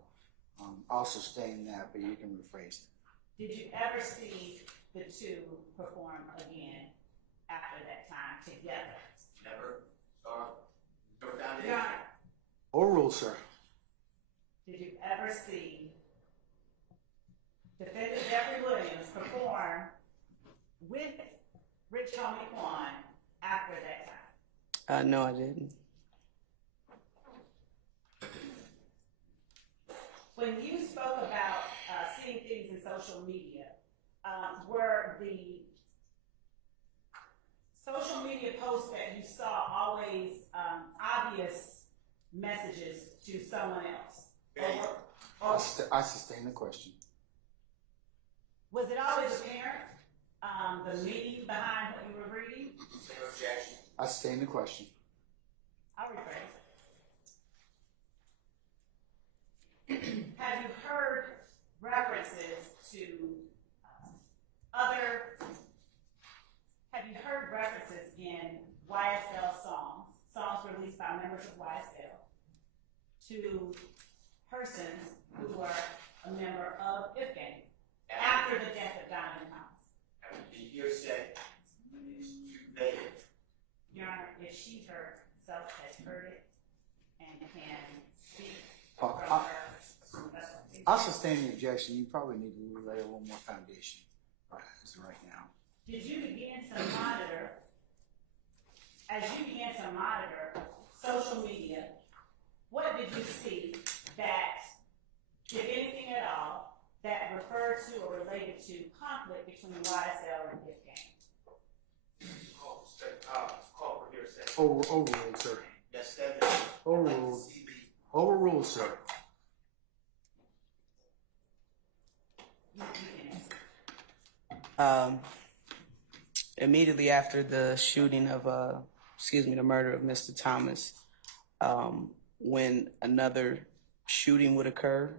I'll sustain that, but you can rephrase it. Did you ever see the two perform again after that time together? Never saw no Your foundation. Honor, Overruled, sir. did you ever see defendant Jeffery Williams perform with Rich Homie Quan after that time? No, I didn't. When you spoke about seeing things in social media, were the social media posts that you saw always obvious messages to someone else? Or I sustain the question. was it always apparent, the meaning behind what you were reading? Same objection. I sustain the question. I'll rephrase. Have you heard references to have you heard references in YSL songs released by members of YSL, to persons who are a member of If Gang after the death of Diamond Thomas? That would be hearsay. It's too vague. Your Honor, if she herself has heard it and can speak Well, from her, I'll sustain the objection. You probably need to lay a little more foundation right now. did you begin to monitor, as you began to monitor social media, what did you see that, if anything at all, that referred to or related to conflict between YSL and If Gang? Call for hearsay. Overruled, sir. Yes, that is. Overruled. Overruled, sir. You can answer. Immediately after the shooting of, the murder of Mr. Thomas, when another shooting would occur,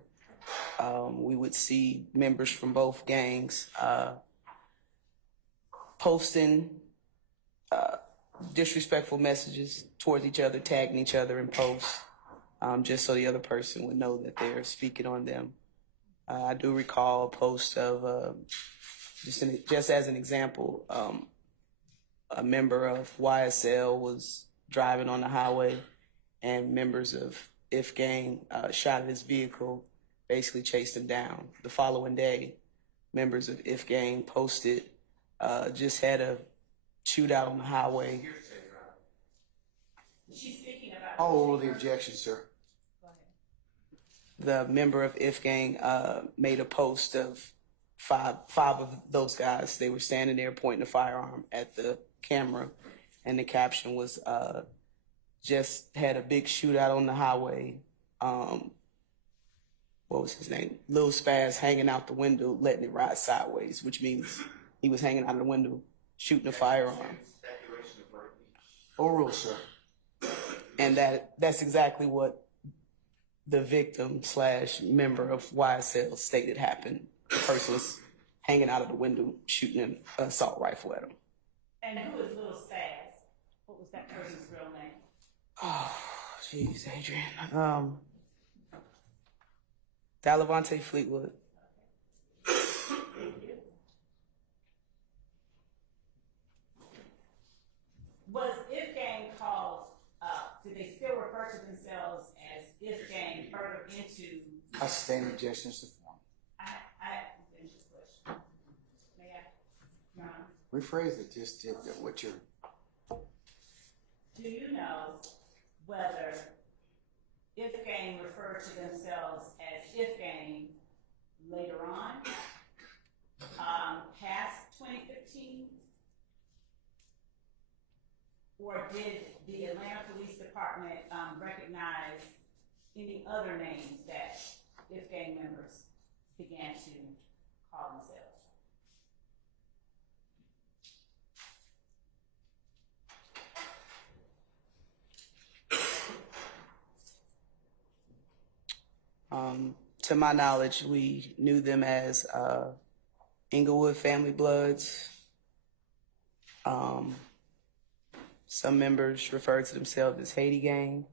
we would see members from both gangs posting disrespectful messages towards each other, tagging each other in posts, just so the other person would know that they're speaking on them. I do recall a post of, just as an example, a member of YSL was driving on the highway and members of If Gang shot at his vehicle basically chased him down. The following day, members of If Gang posted, just had a shootout on the highway. She's speaking about. I'll overrule the objection, sir. Go ahead. The member of If Gang made a post of five of those guys. They were standing there pointing a firearm at the camera, and the caption was, just had a big shootout on the highway. What was his name? Lil Spaz hanging out the window, letting it ride sideways, which means he was hanging out of the window, shooting a firearm. Speculation of what it means. Overrule, sir. And that's exactly what the victim / member of YSL stated happened. The person was hanging out of the window, shooting an assault rifle at him. And who is Lil Spaz? What was that person's real name? Oh, jeez, Adrian. Dalavante Fleetwood. Was If Gang called up? Did they still refer to themselves as If Gang further into? I sustain the objection to the form. I finish this question. May I? Your Honor? Rephrase it, just what you're. Do you know whether If Gang referred to themselves as If Gang later on, past 2015? Or did the Atlanta Police Department recognize any other names that If Gang members began to call themselves? To my knowledge, we knew them as Inglewood Family Bloods. Some members referred to themselves as Haiti Gang.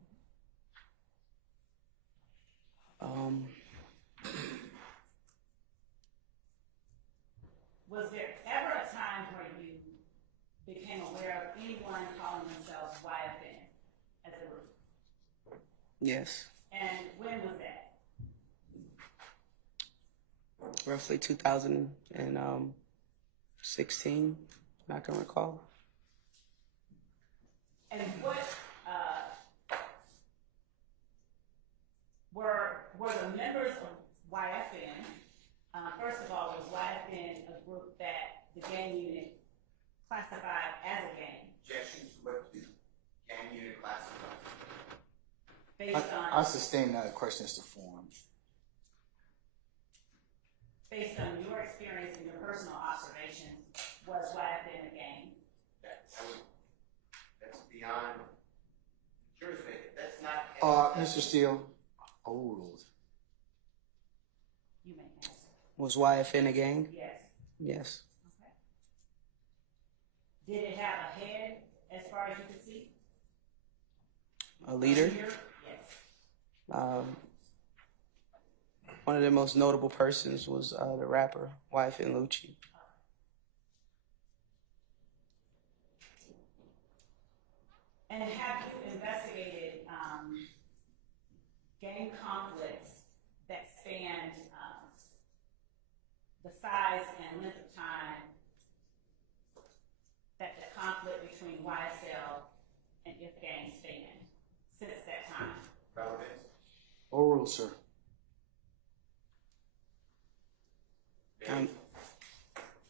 Was there ever a time where you became aware of anyone calling themselves YFN as a group? Yes, And when was that? roughly 2016, I can recall. And what were the members of YFN? First of all, was YFN a group that the gang unit classified as a gang Objection to what the gang unit classified. based I on sustain that question as the form. based on your experience and your personal observations? Was YFN a gang? That's beyond jurisdiction. That's not. Mr. Steele, overruled. You may answer. Was YFN a gang? Yes. Yes. Okay. Did it have a head as far as you could see? A leader? Yes. One of the most notable persons was the rapper YFN Lucci. And have you investigated gang conflicts that spanned the size and length of time that the conflict between YSL and If Gang spanned since that time? Relevant. Overruled, sir.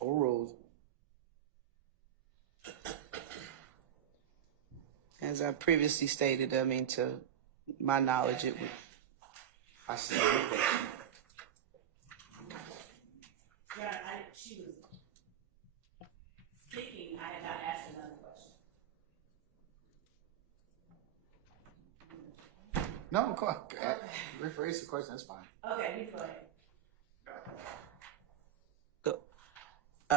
Overruled. As I previously stated, I mean, to my knowledge, it would. I sustain the question. Yeah, she was speaking. I had not asked another question. No, go ahead. Rephrase the question, that's fine. Okay, you go ahead.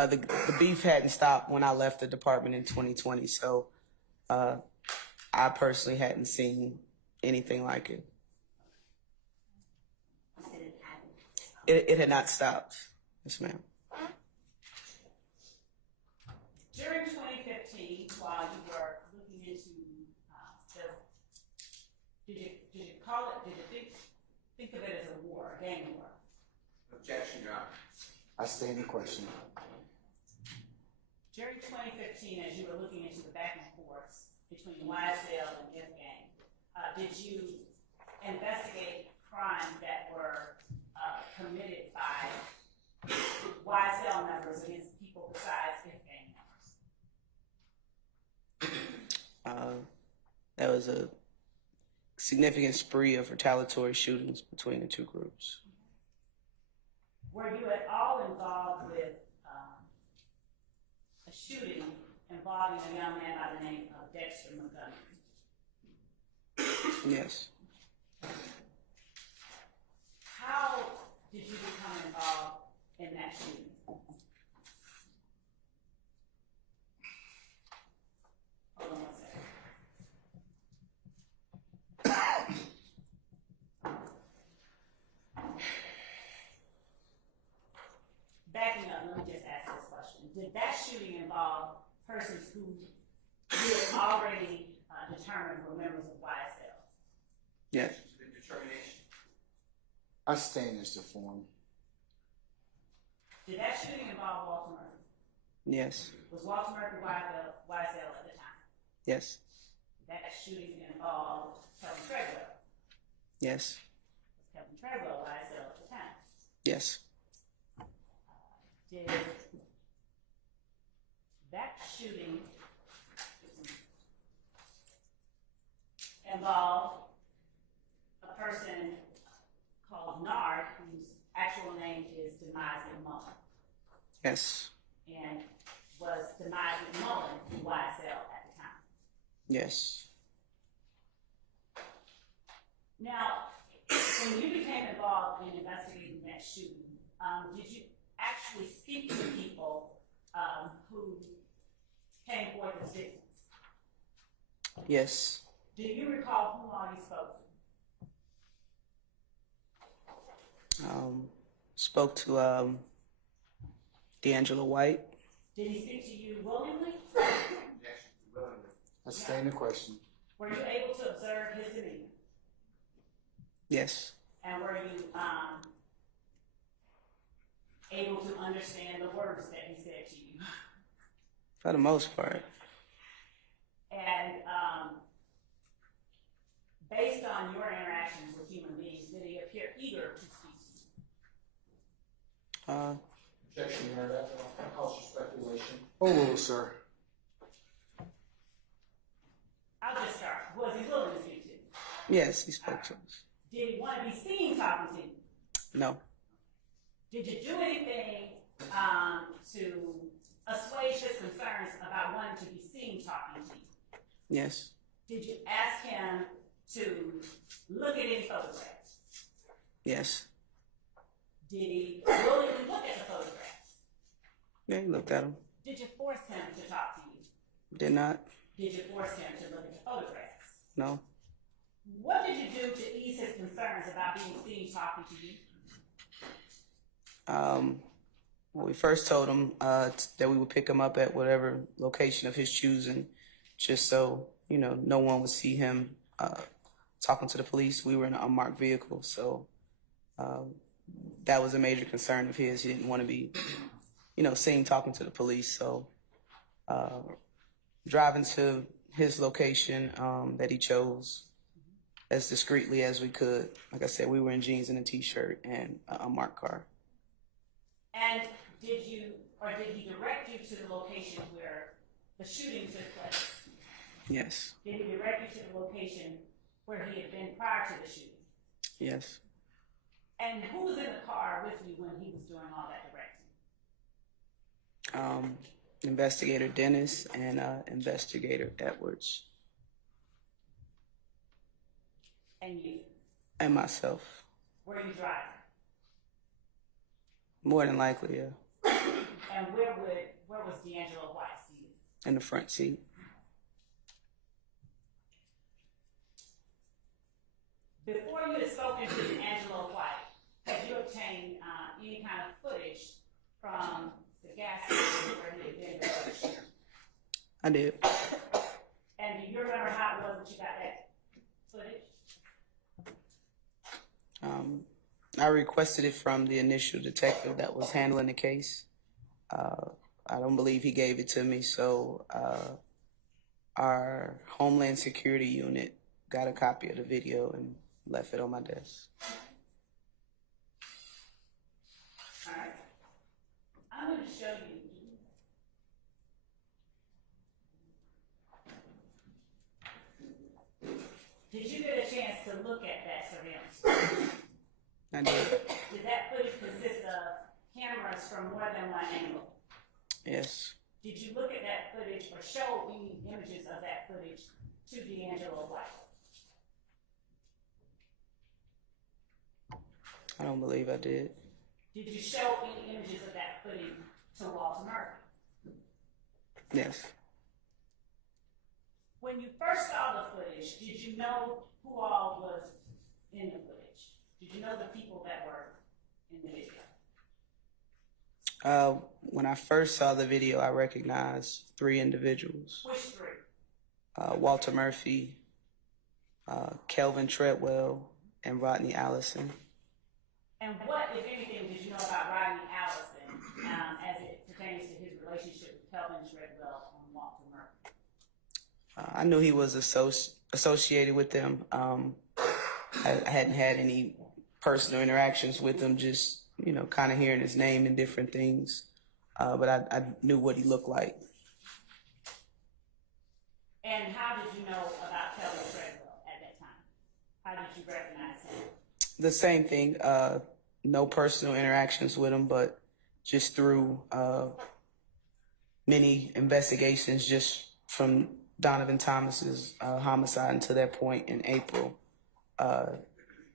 The beef hadn't stopped when I left the department in 2020, so I personally hadn't seen anything like it. It had not stopped. Yes, ma'am. During 2015, while you were looking into did you call it? Did you think of it as a war, a gang war? Objection, Your Honor. I stay in the question. During 2015, as you were looking into the back and forth between YSL and F Gang, did you investigate crimes that were committed by YSL members against people besides F Gang members? That was a significant spree of retaliatory shootings between the two groups. Were you at all involved with a shooting involving a young man by the name of Dexter Montgomery? Yes. How did you become involved in that shooting? Hold on one second. Backing up, let me just ask this question. Did that shooting involve persons who you had already determined were members of YSL? Yes. The determination. I stay in this form. Did that shooting involve Walter Murphy? Yes. Was Walter Murphy YSL at the time? Yes. That shooting involved Kevin Treadwell. Yes. Was Kevin Treadwell YSL at the time? Yes. Did that shooting involve a person called Nard, whose actual name is Demise Mullen? Yes. And was Demise Mullen YSL at the time? Yes. Now, when you became involved in investigating that shooting, did you actually speak to people who came forth as victims? Yes. Do you recall who all you spoke to? Spoke to D'Angelo White. Did he speak to you willingly? Objection, willingly. I stay in the question. Were you able to observe his demeanor? Yes. And were you able to understand the words that he said to you? For the most part. And based on your interactions with human beings, did he appear eager to speak to you? Objection, Your Honor. That calls for speculation. Oh, sir. I'll just start. Was he willing to speak to you? Yes, he spoke to us. Did he want to be seen talking to you? No. Did you do anything to assuage his concerns about wanting to be seen talking to you? Yes. Did you ask him to look at any photographs? Yes. Did he willingly look at the photographs? Yeah, he looked at him. Did you force him to talk to you? Did not. Did you force him to look at the photographs? No. What did you do to ease his concerns about being seen talking to you? We first told him that we would pick him up at whatever location of his choosing, just so, no one would see him talking to the police. We were in an unmarked vehicle, so that was a major concern of his. He didn't want to be, seen talking to the police, so driving to his location that he chose as discreetly as we could. Like I said, we were in jeans and a t-shirt and an unmarked car. And did he direct you to the location where the shooting took place? Yes. Did he direct you to the location where he had been prior to the shooting? Yes. And who was in the car with you when he was doing all that directing? Investigator Dennis and Investigator Edwards. And you? And myself. Were you driving? More than likely, yeah. And where was D'Angelo White seated? In the front seat. Before you had spoken to D'Angelo White, had you obtained any kind of footage from the gas station where he had been before the shooting? I did. And do you remember how it was that you got that footage? I requested it from the initial detective that was handling the case. I don't believe he gave it to me, so our Homeland Security unit got a copy of the video and left it on my desk. All right. I'm going to show you. Did you get a chance to look at that surveillance? I did. Did that footage consist of cameras from more than one angle? Yes. Did you look at that footage or show any images of that footage to D'Angelo White? I don't believe I did. Did you show any images of that footage to Walter Murphy? Yes. When you first saw the footage, did you know who all was in the footage? Did you know the people that were in the video? When I first saw the video, I recognized 3 individuals. Which 3? Walter Murphy, Kelvin Treadwell, and Rodney Allison. And what, if anything, did you know about Rodney Allison as it pertains to his relationship with Kelvin Treadwell and Walter Murphy? I knew he was associated with them. I hadn't had any personal interactions with him, just, you know, kind of hearing his name and different things. But I knew what he looked like. And how did you know about Kelvin Treadwell at that time? How did you recognize him? The same thing, no personal interactions with him, but just through many investigations just from Donovan Thomas's homicide until that point in April.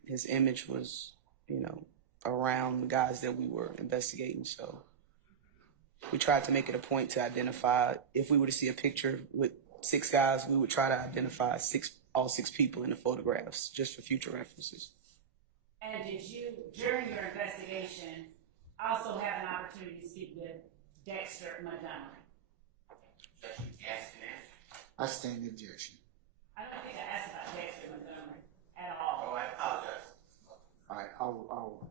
His image was, you know, around the guys that we were investigating. So we tried to make it a point to identify, if we were to see a picture with 6 guys, we would try to identify all 6 people in the photographs just for future references. And did you, during your investigation, also have an opportunity to speak with Dexter Montgomery? Objection, ask and answer. I stand the objection. I don't think I asked about Dexter Montgomery at all. Oh, I apologize. All right, I'll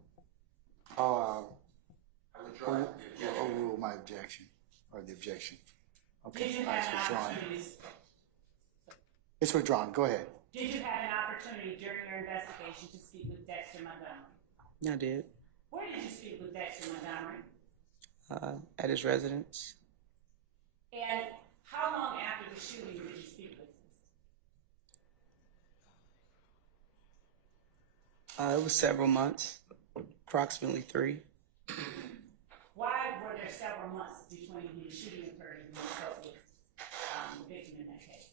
I withdraw the objection. overrule my objection, or the objection. Okay, Did you all right, have it's an withdrawn. opportunity? It's withdrawn, go ahead. Did you have an opportunity during your investigation to speak with Dexter Montgomery? I did. Where did you speak with Dexter Montgomery? At his residence. And how long after the shooting did you speak with him? It was several months, approximately 3. Why were there several months between the shooting occurred and you spoke with the victim in that case?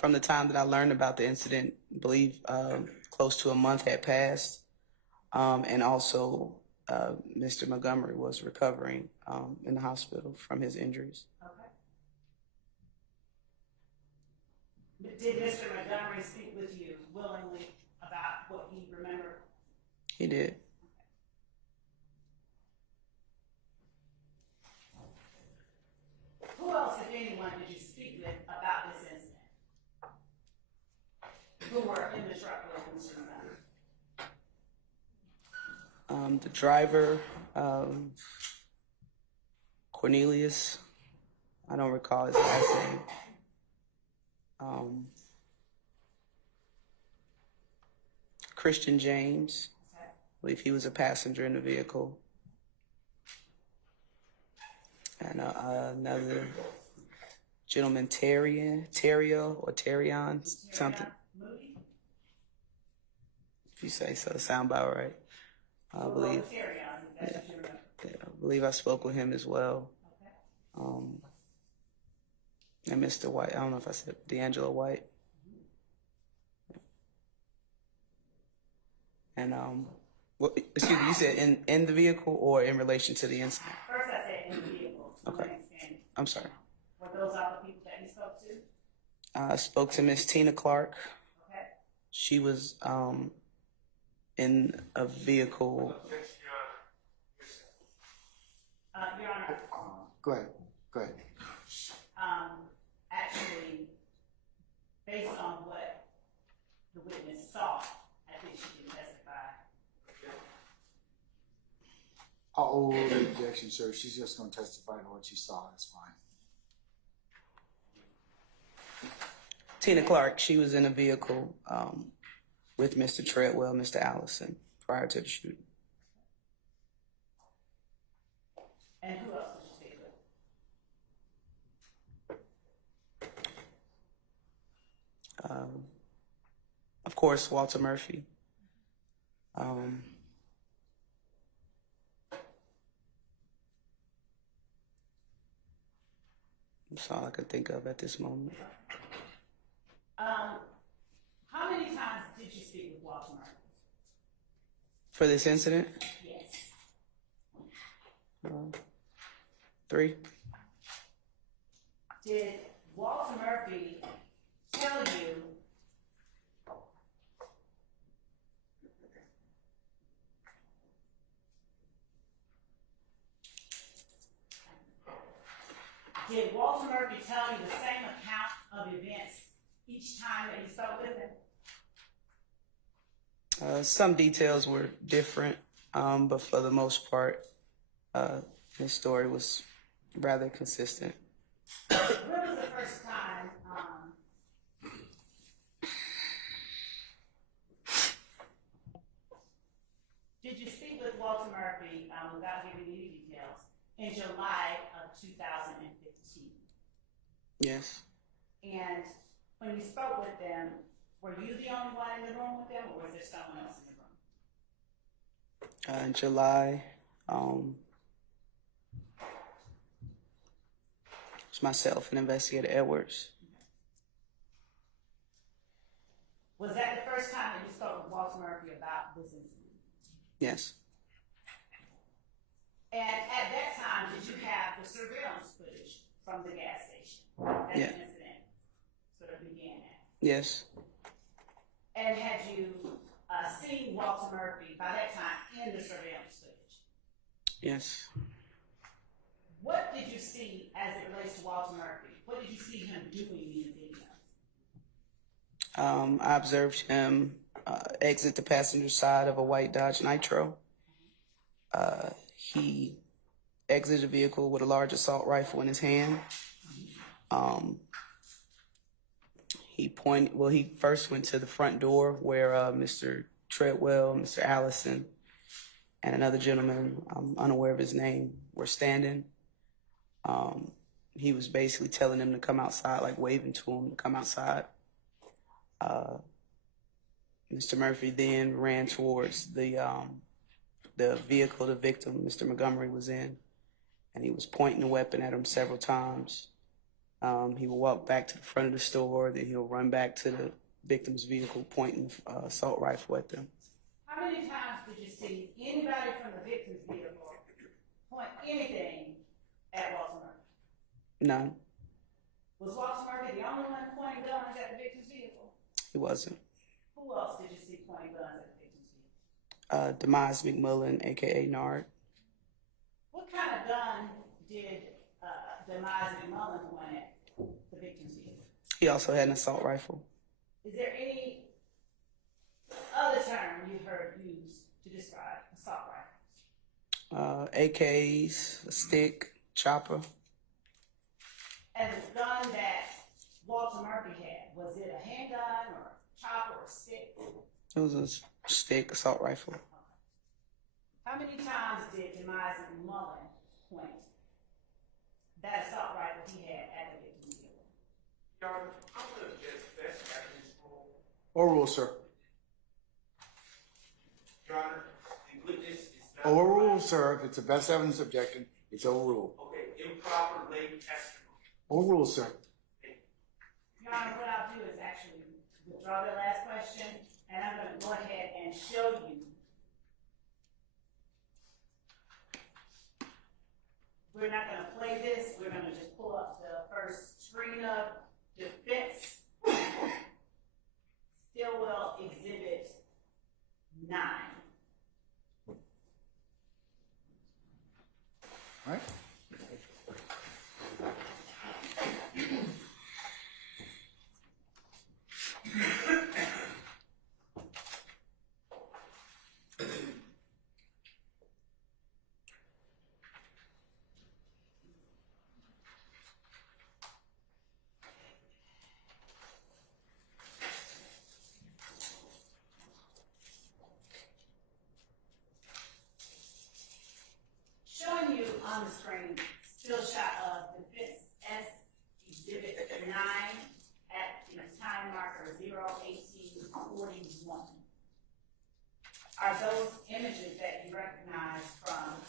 From the time that I learned about the incident, I believe close to a month had passed. And also, Mr. Montgomery was recovering in the hospital from his injuries. Okay. Did Mr. Montgomery speak with you willingly about what he remembered? He did. Who else, if anyone, did you speak with about this incident? Who were in the truck with Mr. Montgomery? The driver, Cornelius, I don't recall his last name. Christian James, I believe he was a passenger in the vehicle. And another gentleman, Terrio or Terrion, something. Moody? If you say so, sound about right. I believe. I believe I spoke with him as well. And Mr. White, I don't know if I said D'Angelo White. And excuse me, you said in the vehicle or in relation to the incident? First I said in the vehicle. Okay. I'm sorry. Were those all the people that you spoke to? I spoke to Miss Tina Clark. Okay. She was in a vehicle. Your Honor, Go ahead, go ahead. actually, based on what the witness saw, I think she can testify objection, sir. She's just gonna testify to what she saw. That's fine. Tina Clark, she was in a vehicle with Mr. Treadwell, Mr. Allison, prior to the shooting. And who else did you speak with? Of course, Walter Murphy. That's all I could think of at this moment. How many times did you speak with Walter Murphy? For this incident, Yes. 3. Did Walter Murphy tell you Did Walter Murphy tell you the same account of events each time that you spoke with him? Some details were different, but for the most part, his story was rather consistent. When was the first time did you speak with Walter Murphy, without giving any details, in July of 2015? Yes. And when you spoke with them, were you the only one in the room with them, or was there someone else in the room? In July, it's myself and Investigator Edwards. Was that the first time that you spoke with Walter Murphy about this incident? Yes. And at that time, did you have the surveillance footage from the gas station that the incident sort of began at? Yes. And had you seen Walter Murphy by that time in the surveillance footage? Yes. What did you see as it relates to Walter Murphy? What did you see him doing in the video? I observed him exit the passenger side of a white Dodge Nitro. He exited the vehicle with a large assault rifle in his hand. He first went to the front door where Mr. Treadwell, Mr. Allison, and another gentleman, I'm unaware of his name, were standing. He was basically telling them to come outside, like waving to him to come outside. Mr. Murphy then ran towards the vehicle the victim, Mr. Montgomery, was in, and he was pointing the weapon at him several times. He would walk back to the front of the store, then he'll run back to the victim's vehicle, pointing assault rifle at them. How many times did you see anybody from the victim's vehicle point anything at Walter Murphy? None. Was Walter Murphy the only one pointing guns at the victim's vehicle? He wasn't. Who else did you see pointing guns at the victim's vehicle? Demise McMillan, aka Nard. What kind of gun did Demise McMullen point at the victim's vehicle? He also had an assault rifle. Is there any other term you heard used to describe assault rifles? AKs, a stick, chopper. And the gun that Walter Murphy had, was it a handgun or a chopper or a stick? It was a stick, assault rifle. How many times did Demise McMullen point that assault rifle he had at the victim's vehicle? Your Honor, I'm going to just best practice rule. Overrule, sir. Your Honor, the witness is not. Overrule, sir. If it's the best evidence objection, it's overruled. Okay, improper lay testimony. Overrule, sir. Your Honor, what I'll do is actually withdraw the last question, and I'm going to go ahead and show you. We're not going to play this. We're going to just pull up the first screen of defense. Stillwell Exhibit 9. All right. on the screen, still shot of Defense S Exhibit 9 at the time marker 01841. Are those images that you recognize from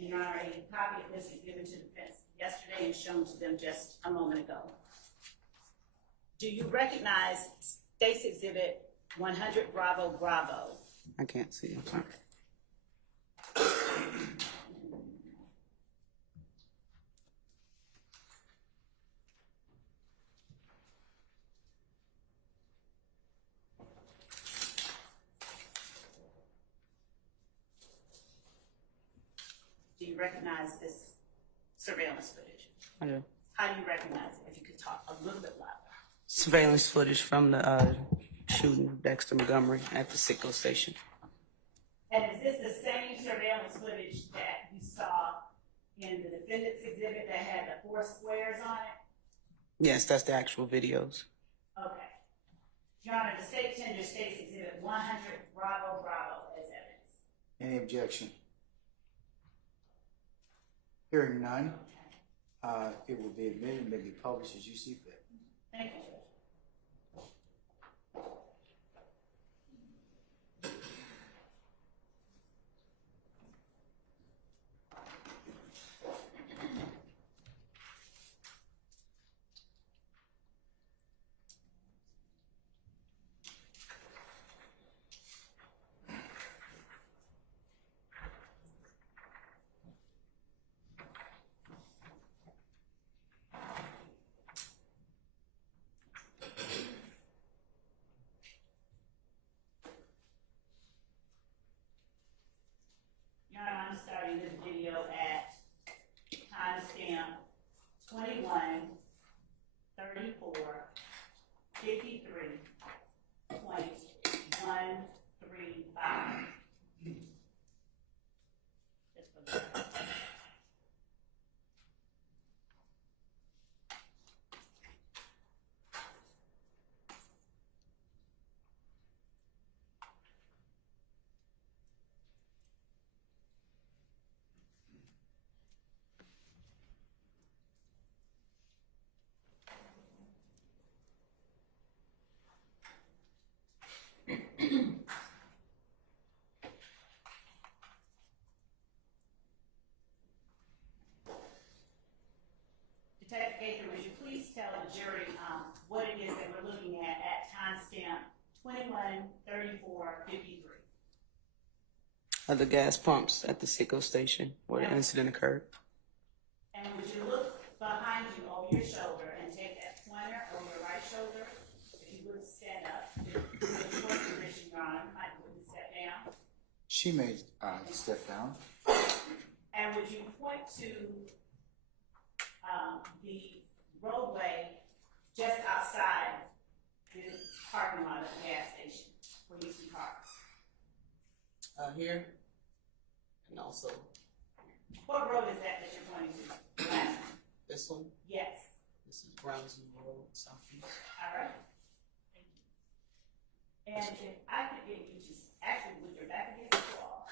And Your Honor, a copy of this was given to the defense yesterday and shown to them just a moment ago. Do you recognize State's Exhibit 100 Bravo Bravo? I can't see. I'm sorry. Do you recognize this surveillance footage? I do. How do you recognize it? If you could talk a little bit louder. Surveillance footage from the shooting of Dexter Montgomery at the Sitco station. And is this the same surveillance footage that you saw in the defendant's exhibit that had the 4 squares on it? Yes, that's the actual videos. Okay. Your Honor, the state tender State's Exhibit 100 Bravo Bravo as evidence. Any objection? Hearing none, it will be admitted and may be published as you see fit. Thank you, Judge. Your Honor, I'm starting this video at timestamp 21:33:135. Just for the record. Detective Gaither, would you please tell the jury what it is that we're looking at timestamp 21:34:53? The gas pumps at the Sitco station where the incident occurred. And would you look behind you over your shoulder and take that pointer over your right shoulder? If you would stand up, if you were in position, Your Honor, might you would step down. She may step down. And would you point to the roadway just outside the parking lot of the gas station where you see cars? Here, and also What road is that you're pointing to? Last one. this one. Yes. This is Brownsville Road, southeast. All right. Thank you. And if I could get you to actually with your back against the wall.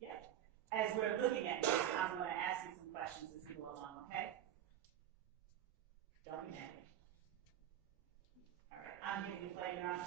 Yeah. As we're looking at this, I'm going to ask you some questions as we go along, okay? Don't be mad. All right. I'm giving you play, Your Honor.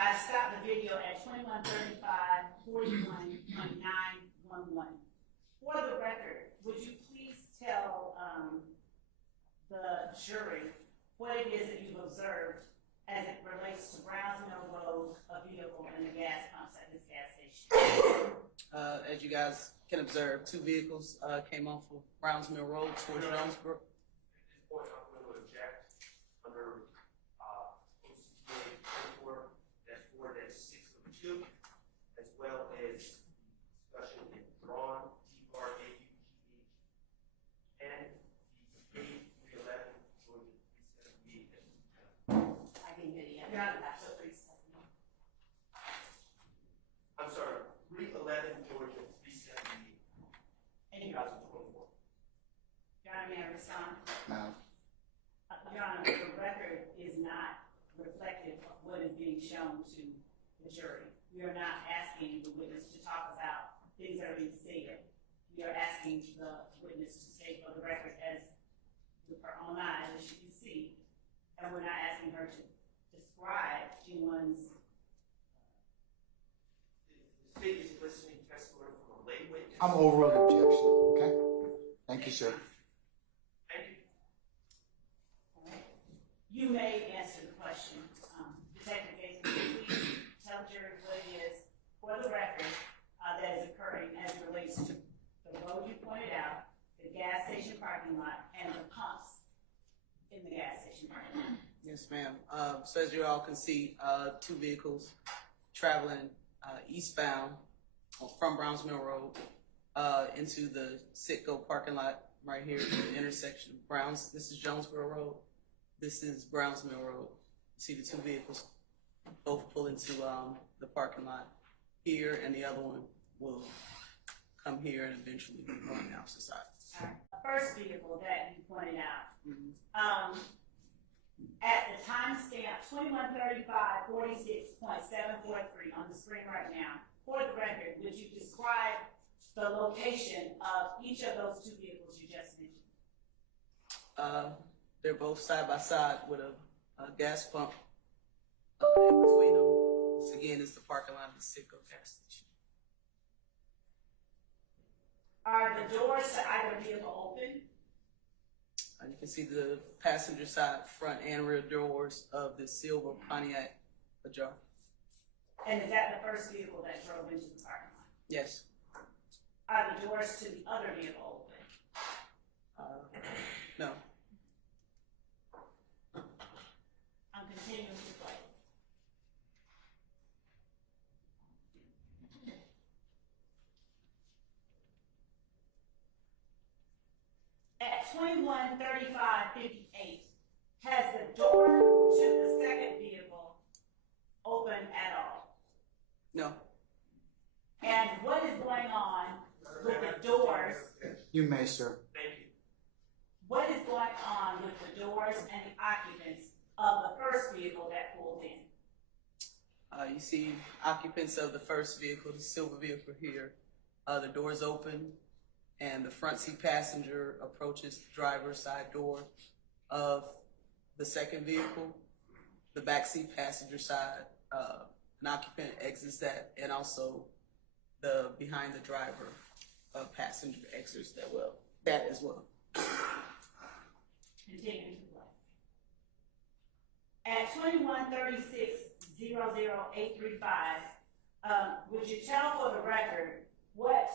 I stopped the video at 21:35:41:911. For the record, would you please tell the jury what it is that you've observed as it relates to Browns Mill Road, a vehicle, and the gas pumps at this gas station? As you guys can observe, 2 vehicles came off of Browns Mill Road towards Jonesboro. Point, I'm going to object under OCA 24-1. 11 Georgia 378. And Two thousand 24. Your Honor, may I respond? Now, Your Honor, the record is not reflective of what is being shown to the jury. We are not asking the witness to talk about things that are being said. We are asking the witness to state for the record as with her own eyes, as she can see, and we're not asking her to describe G1's. The state is listening testimony from a lay witness. I'm overruled objection, okay? Thank you, sir. Thank you. You may answer the question. Detective Gates, please tell the jury what it is, for the record, that is occurring as it relates to the road you pointed out, the gas station parking lot, and the pumps in the gas station parking lot. Yes, ma'am. So as you all can see, two vehicles traveling eastbound from Browns Mill Road into the Citgo parking lot right here at the intersection of Browns. This is Jonesboro Road. This is Browns Mill Road. You see the two vehicles both pull into the parking lot here, and the other one will come here and eventually go on the opposite side. All right. The first vehicle that you pointed out, at the timestamp 21:35:46.743 on the screen right now, for the record, would you describe the location of each of those two vehicles you just mentioned? They're both side by side with a gas pump in between them. This again is the parking lot of the Citgo gas station. Are the doors to either vehicle open? You can see the passenger side, front and rear doors of the silver Pontiac ajar. And is that the first vehicle that drove into the parking lot? Yes. Are the doors to the other vehicle open? No. I'm continuing to play. At 21:35:58, has the door to the second vehicle open at all? No. And what is going on with the doors? You may, sir. Thank you. What is going on with the doors and the occupants of the first vehicle that pulled in? You see occupants of the first vehicle, the silver vehicle here. The doors open, and the front seat passenger approaches the driver's side door of the second vehicle. The back seat passenger side, an occupant exits that, and also the behind the driver passenger exits that as well. Continuing to play. At 21:36:00835, would you tell for the record what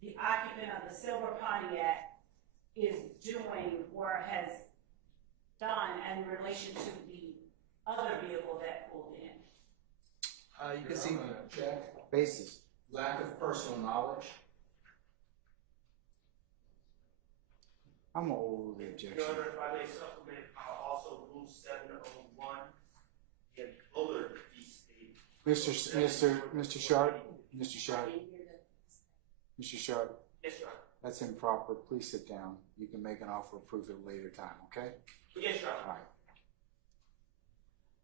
the occupant of the silver Pontiac is doing or has done in relation to the other vehicle that pulled in? You can see. I'm gonna object. Basis. Lack of personal knowledge. I'm gonna overrule the objection. Your Honor, if I may supplement, I'll also rule 701, the other fee state. Mr. Sharp, Yes, Your Honor. that's improper. Please sit down. You can make an offer of proof at a later time, okay? Yes, Your Honor.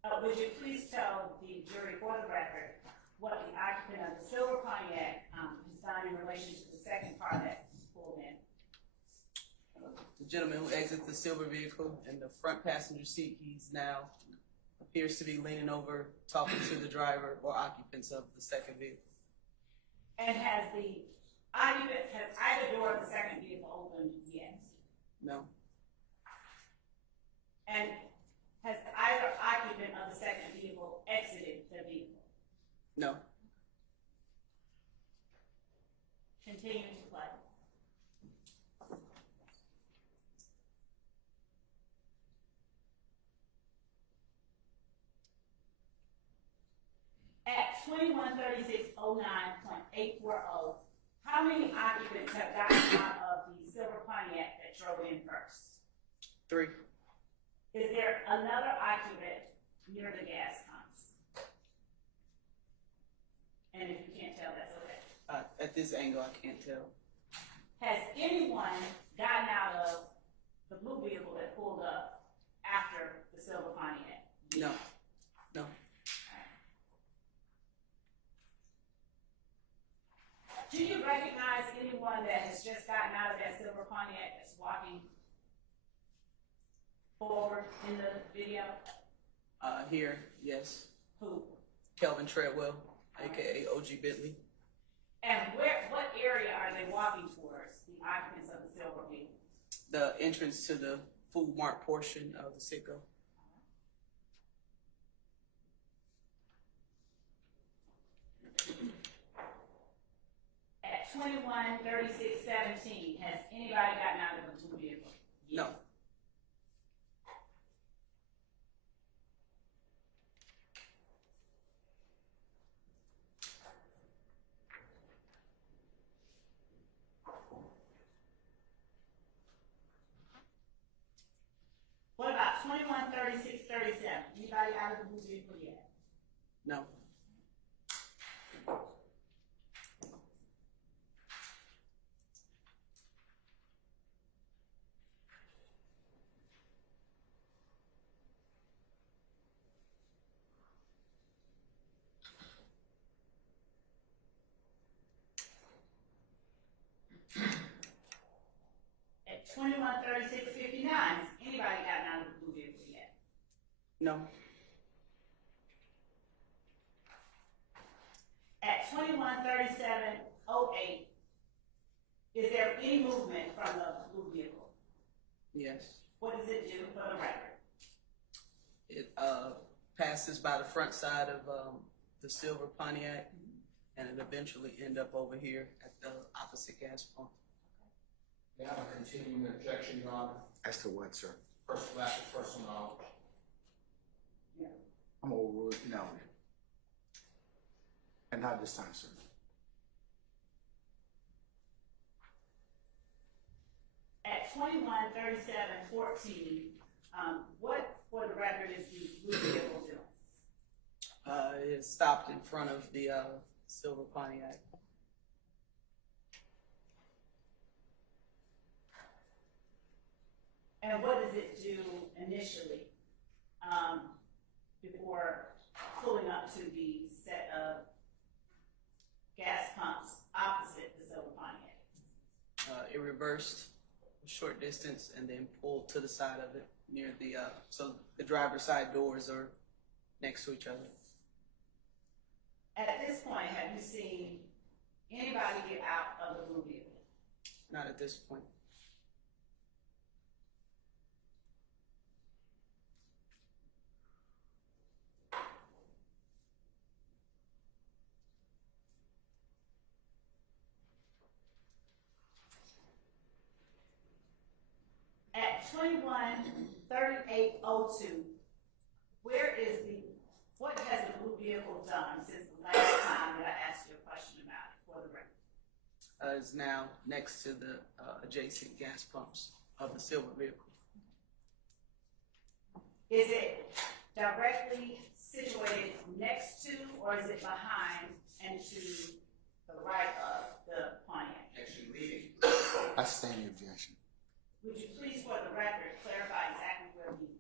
All right. Would you please tell the jury for the record what the occupant of the silver Pontiac has done in relation to the second car that pulled in? The gentleman who exits the silver vehicle in the front passenger seat, he's now appears to be leaning over, talking to the driver or occupants of the second vehicle. And has either door of the second vehicle opened yet? No. And has either occupant of the second vehicle exited the vehicle? No. Continuing to play. At 21:36:09.840, how many occupants have gotten out of the silver Pontiac that drove in first? 3. Is there another occupant near the gas pumps? And if you can't tell, that's this angle, I can't tell. Has anyone gotten out of the blue vehicle that pulled up after the silver Pontiac? No, no. Do you recognize anyone that has just gotten out of that silver Pontiac that's walking forward in the video? Here, yes. Who? Kelvin Treadwell, aka OG Bentley. And what area are they walking towards, the occupants of the silver vehicle? The entrance to the food mart portion of the Citgo. At 21:36:17, has anybody gotten out of the blue vehicle? No. What about 21:36:37? Anybody out of the blue vehicle yet? No. At 21:36:59, has anybody gotten out of the blue vehicle yet? No. At 21:37:08, is there any movement from the blue vehicle? Yes. What does it do for the record? It passes by the front side of the silver Pontiac, and it eventually end up over here at the opposite gas pump. May I have a continuing objection, Your Honor? As to what, sir? Lack of personal knowledge. I'm overruled, no. And not this time, sir. At 21:37:14, what for the record is the blue vehicle doing? It stopped in front of the silver Pontiac. And what does it do initially, before pulling up to the set of gas pumps opposite the silver Pontiac? It reversed a short distance and then pulled to the side of it near the, so the driver's side doors are next to each other. At this point, have you seen anybody get out of the blue vehicle? Not at this point. At 21:38:02, what has the blue vehicle done since the last time that I asked you a question about it for the record? Is now next to the adjacent gas pumps of the silver vehicle. Is it directly situated next to, or is it behind and to the right of the Pontiac? Actually leading. I stand the objection. Would you please, for the record, clarify exactly where the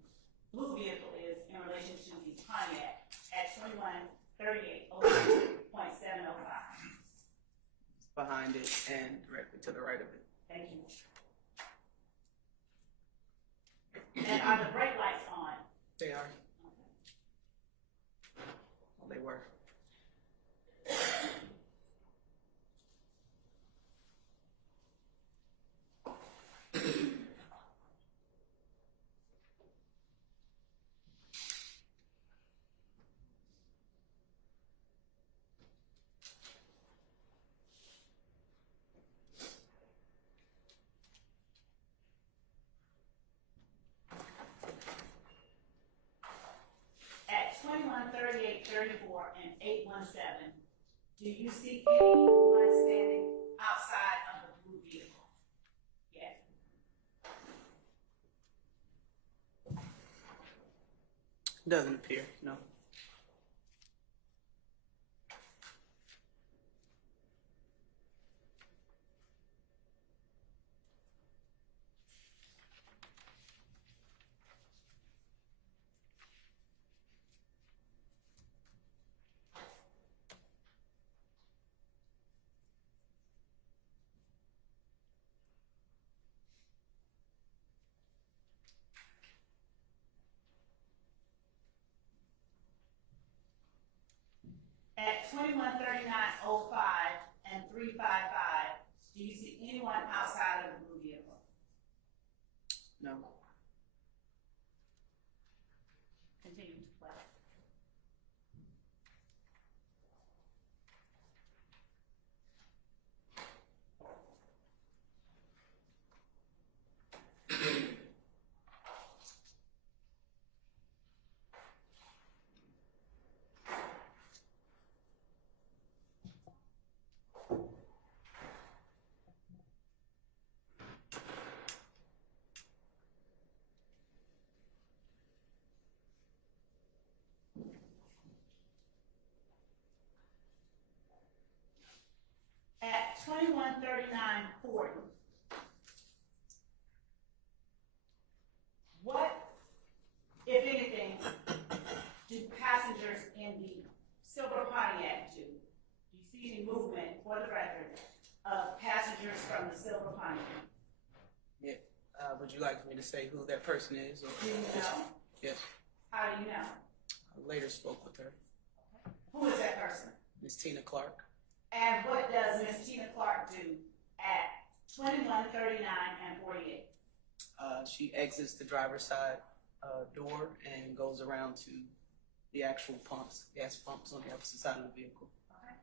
blue vehicle is in relation to the Pontiac at 21:38:02.705? Behind it and directly to the right of it. Thank you. And are the brake lights on? They are. Well, they were. At 21:38:34 and 8:17, do you see anyone standing outside of the blue vehicle? Yes. Doesn't appear, no. At 213905 and 355, do you see anyone outside of the blue vehicle? No. Continue to play. At 213940, what, if anything, do passengers in the Silver Pontiac do? Do you see any movement, for the record, of passengers from the Silver Pontiac? Yeah. Would you like me to say who that person is? Or? Do you know? Yes. How do you know? I later spoke with her. Who is that person? Miss Tina Clark. And what does Miss Tina Clark do at 2139 and 48? She exits the driver's side door and goes around to the actual pumps, gas pumps on the opposite side of the vehicle. Okay.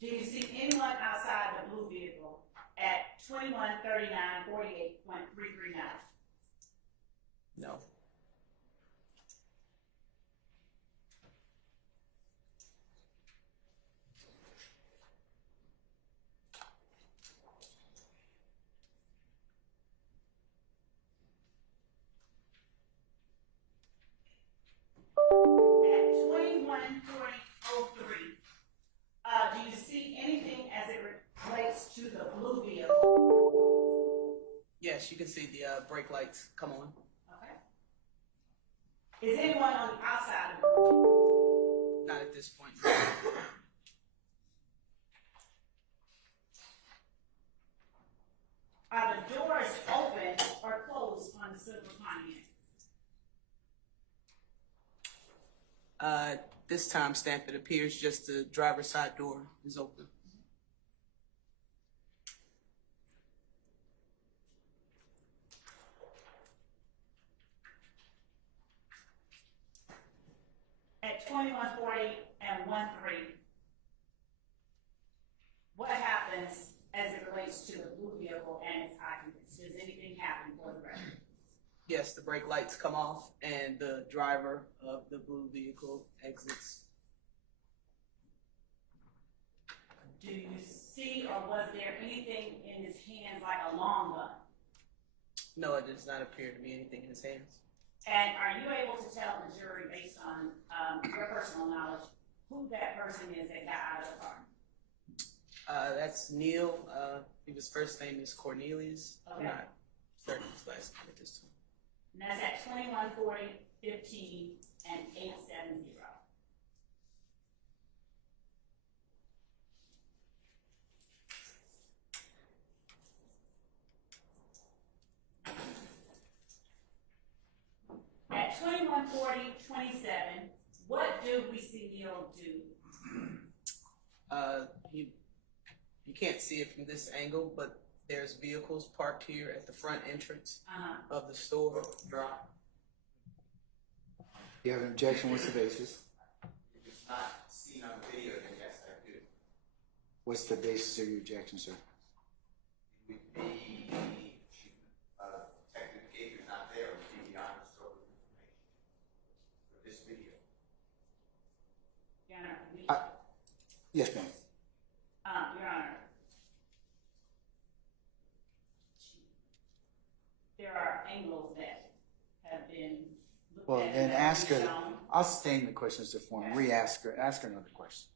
Do you see anyone outside the blue vehicle at 2139 48.339? No. At 214003, do you see anything as it relates to the blue vehicle? Yes, you can see the brake lights come on. Okay. Is anyone on the outside of the blue vehicle? Not at this point. Are the doors open or closed on the Silver Pontiac? This time stamp, it appears just the driver's side door is open. At 2140 and 13, what happens as it relates to the blue vehicle and its occupants? Does anything happen for the record? Yes, the brake lights come off and the driver of the blue vehicle exits. Do you see or was there anything in his hands like a long gun? No, it does not appear to be anything in his hands. And are you able to tell the jury, based on your personal knowledge, who that person is that got out of the car? That's Neil. His first name is Cornelius. Okay. I'm not certain his last name at this time. And that's at 2140, 15, and 870. At 2140, 27, what do we see Neil do? You can't see it from this angle, but there's vehicles parked here at the front entrance of the store. You have an objection, what's the basis? If it's not seen on video, then yes, I do. What's the basis of your objection, sir? It would be, Detective Gator's not there, it would be beyond the scope of information for this video. Your Honor, Yes, ma'am. Your Honor, there are angles that have been looked Well, at. then that ask have her, shown. I'll sustain the questions to form, re-ask her, ask her another question.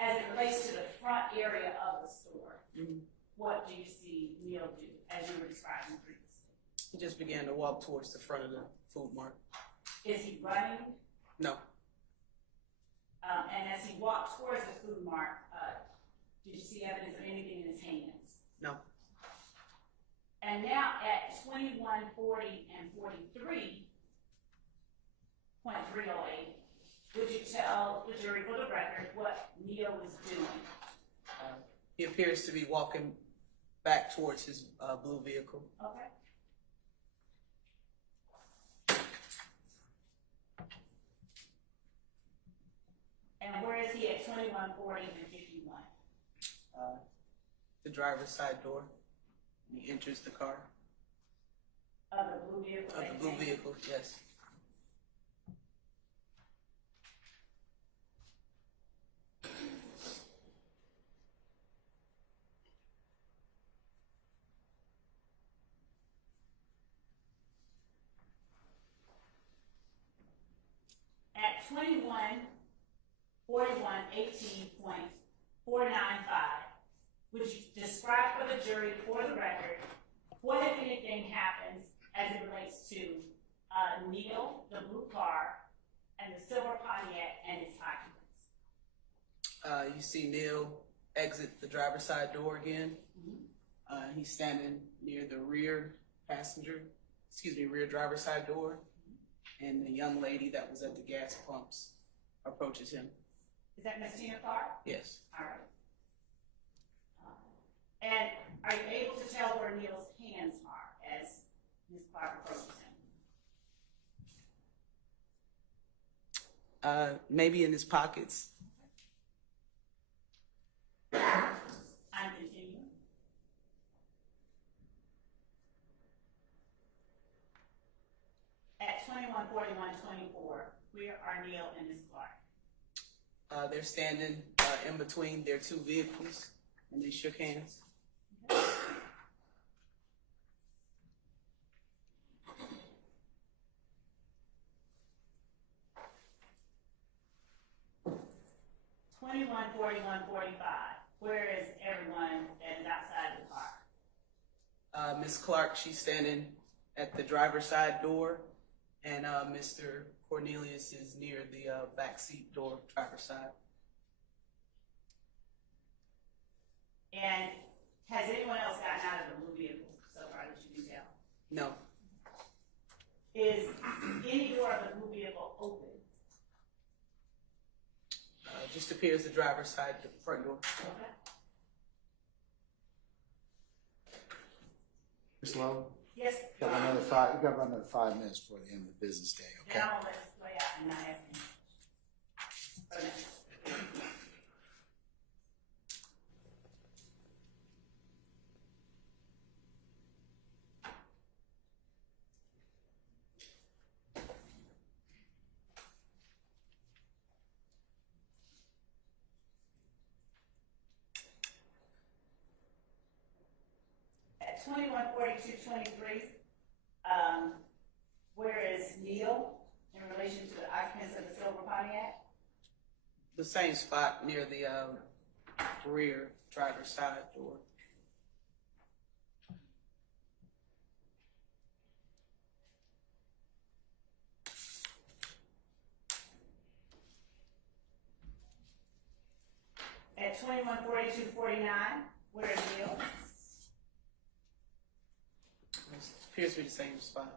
As it relates to the front area of the store, what do you see Neil do, as you were describing previously? He just began to walk towards the front of the food mart. Is he running? No. And as he walked towards the food mart, did you see evidence of anything in his hands? No. And now at 2140 and 43.308, tell the jury for the record what Neil is doing? He appears to be walking back towards his blue vehicle. Okay. And where is he at 21, 40, and 51? The driver's side door. He enters the car. Of the blue vehicle? Of the blue vehicle, yes. At 21, 41, 18.495, would you describe for the jury, for the record, what, if anything, happens as it relates to Neil, the blue car, and the silver Pontiac and its occupants? You see Neil exit the driver's side door again. He's standing near the rear driver's side door. And the young lady that was at the gas pumps approaches him. Is that Miss Tina Clark? Yes. All right. And are you able to tell where Neil's hands are as Miss Clark approaches him? Maybe in his pockets. I'm continuing. At 21, 41, 24, where are Neil and Miss Clark? They're standing in between their two vehicles, and they shook hands. Okay. (21, 41, 45). Where is everyone that is outside of the car? Miss Clark, she's standing at the driver's side door, and Mr. Cornelius is near the back seat door, driver's side. And has anyone else gotten out of the blue vehicle so far that you can tell? No. Is any door of the blue vehicle open? Just appears the driver's side, the front door. Okay. Ms. Lowe, Yes. you got another 5 minutes before the end of the business day, okay? Then I will let this play out and not ask any questions. At 21, 42, 23, where is Neil in relation to the occupants of the silver Pontiac? The same spot near the rear driver's side door. At 21, 42, 49, where is Neil? Appears to be the same spot.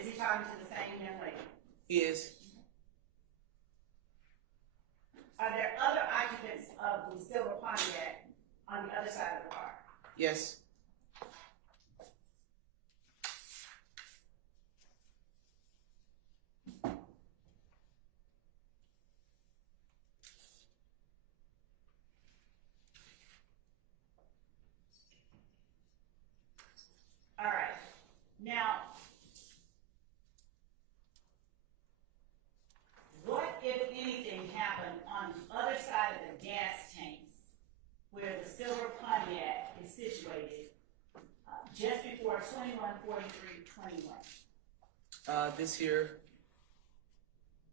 Is he talking to the same young lady? He is. Are there other occupants of the silver Pontiac on the other side of the car? Yes. All right. Now, what, if anything, happened on the other side of the gas tanks where the silver Pontiac is situated just before 21, 43, 21? This here,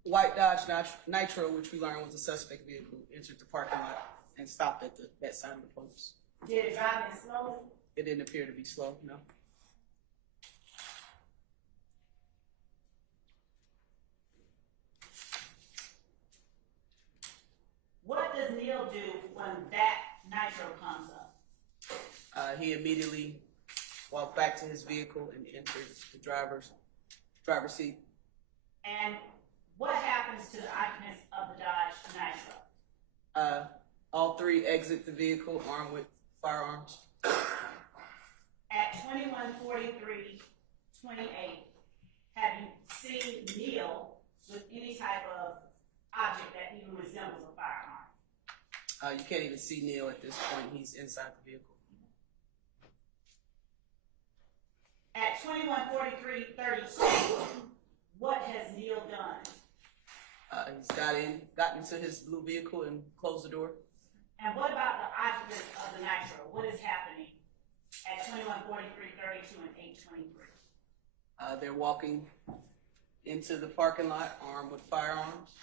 white Dodge Nitro, which we learned was a suspect vehicle, entered the parking lot and stopped at that side of the pumps. Did it drive in slowly? It didn't appear to be slow, no. What does Neil do when that nitro comes up? He immediately walked back to his vehicle and entered the driver's seat. And what happens to the occupants of the Dodge Nitro? All three exit the vehicle armed with firearms. At 21:43:28, have you seen Neil with any type of object that even resembles a firearm? You can't even see Neil at this point. He's inside the vehicle. At 21:43:32, what has Neil done? He's got into his blue vehicle and closed the door. And what about the occupants of the Nitro? What is happening at 21:43:32 and 8:23? They're walking into the parking lot armed with firearms.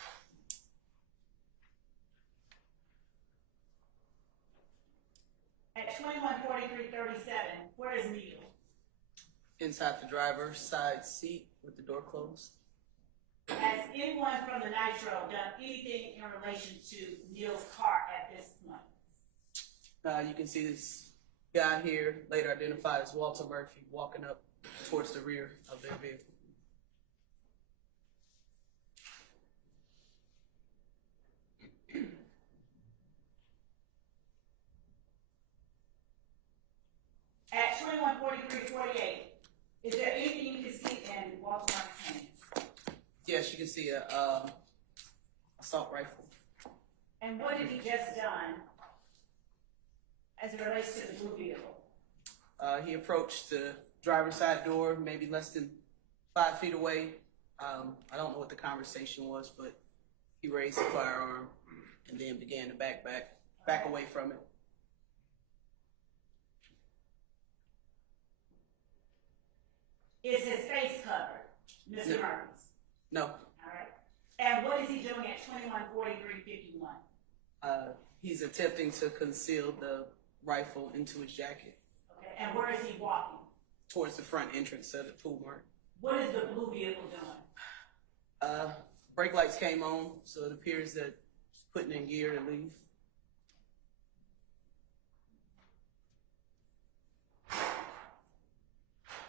At 21:43:37, where is Neil? Inside the driver's side seat with the door closed. Has anyone from the Nitro done anything in relation to Neil's car at this point? You can see this guy here, later identified as Walter Murphy, walking up towards the rear of their vehicle. At 21:43:48, is there anything you can see in Walter Murphy's hands? Yes, you can see a assault rifle. And what did he just done as it relates to the blue vehicle? He approached the driver's side door, maybe less than 5 feet away. I don't know what the conversation was, but he raised the firearm and then began to back away from it. Is his face covered, Mr. No. Murphy's? No, All right. And what is he doing at 21:43:51? he's attempting to conceal the rifle into his jacket Okay. And where is he walking? towards the front entrance of the food mart. What is the blue vehicle doing? Brake lights came on, so it appears that it's putting in gear to leave.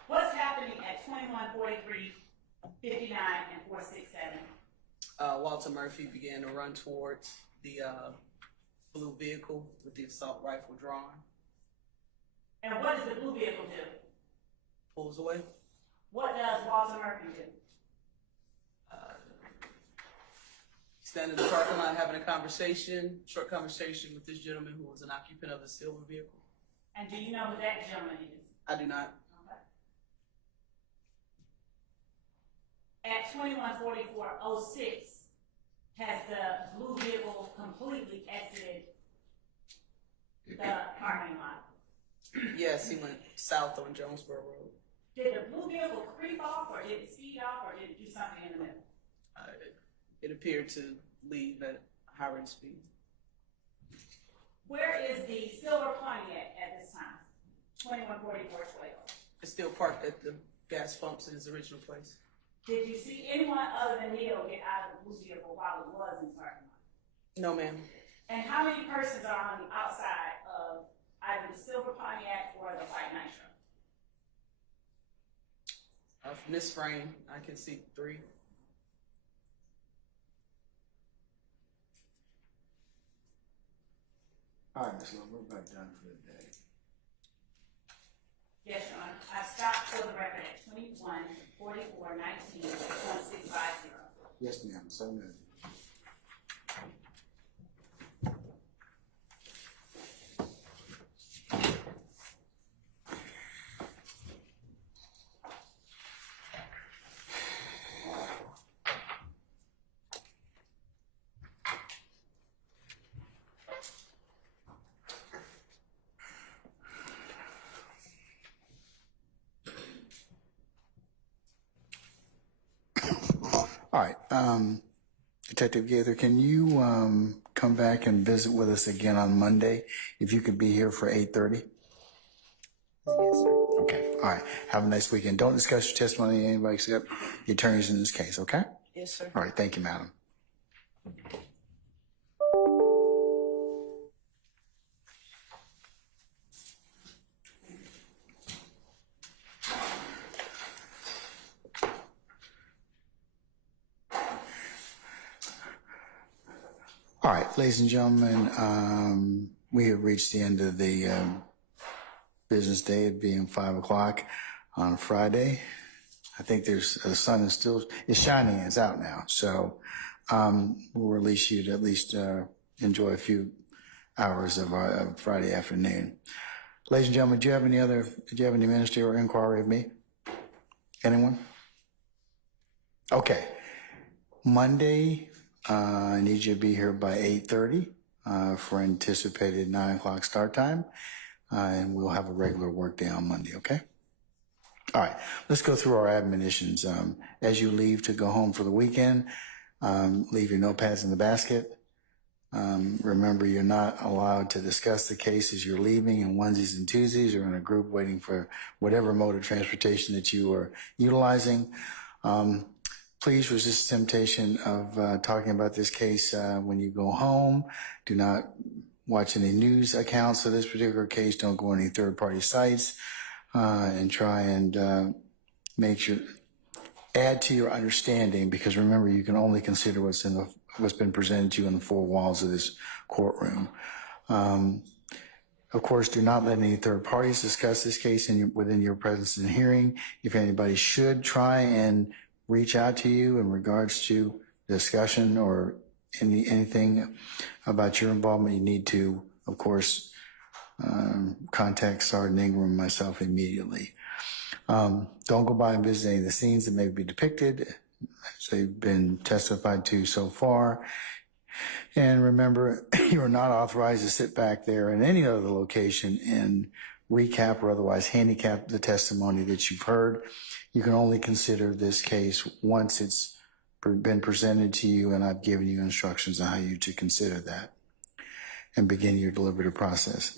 What's happening at 21:43:59 and 467? Walter Murphy began to run towards the blue vehicle with the assault rifle drawn. And what does the blue vehicle do? Pulls away. What does Walter Murphy do? Standing in the parking lot having a short conversation with this gentleman who was an occupant of the silver vehicle. And do you know who that gentleman is? I do not. Okay. At 21:44:06, has the blue vehicle completely exited the parking lot? Yes, he went south on Jonesboro Road. Did the blue vehicle creep off, or did it speed off, or did it do something in the middle? It appeared to leave at high rate of speed. Where is the silver Pontiac at this time? 21:44:12. It's still parked at the gas pumps in his original place. Did you see anyone other than Neil get out of the blue vehicle while it was in the parking lot? No, ma'am. And how many persons are on the outside of either the silver Pontiac or the white Nitro? From this frame, I can see 3. All right, Ms. Love, we're about done for the day. Yes, Your Honor. I stopped for the record at 21:44:19.650. Yes, ma'am, so noted. All right, Detective Gaither, can you come back and visit with us again on Monday? If you could be here for 8:30? Yes, sir. Okay, all right. Have a nice weekend. Don't discuss your testimony with anybody except the attorneys in this case, okay? Yes, sir. All right, thank you, madam. All right, ladies and gentlemen, we have reached the end of the business day, it being 5 o'clock on Friday. I think the sun is still, it's shining, it's out now. So we'll release you to at least enjoy a few hours of our Friday afternoon. Ladies and gentlemen, do you have any ministerial inquiry of me? Anyone? Okay. Monday, I need you to be here by 8:30 for anticipated 9 o'clock start time. And we'll have a regular work day on Monday, okay? All right, let's go through our admonitions. As you leave to go home for the weekend, leave your notepads in the basket. Remember, you're not allowed to discuss the case as you're leaving in onesies and twosies or in a group waiting for whatever mode of transportation that you are utilizing. Please resist the temptation of talking about this case when you go home. Do not watch any news accounts of this particular case. Don't go on any third-party sites, and try and add to your understanding, because remember, you can only consider what's been presented to you in the four walls of this courtroom. Of course, do not let any third parties discuss this case within your presence and hearing. If anybody should try and reach out to you in regards to discussion or anything about your involvement, you need to, of course, contact Sergeant Ingram and myself immediately. Don't go by and visit any of the scenes that may be depicted as they've been testified to so far. And remember, you are not authorized to sit back there in any other location and recap or otherwise handicap the testimony that you've heard. You can only consider this case once it's been presented to you, and I've given you instructions on how you to consider that and begin your deliberative process.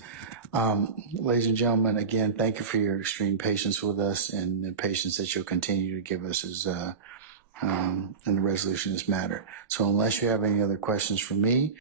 Ladies and gentlemen, again, thank you for your extreme patience with us and the patience that you'll continue to give us as in the resolution of this matter. So unless you have any other questions for me,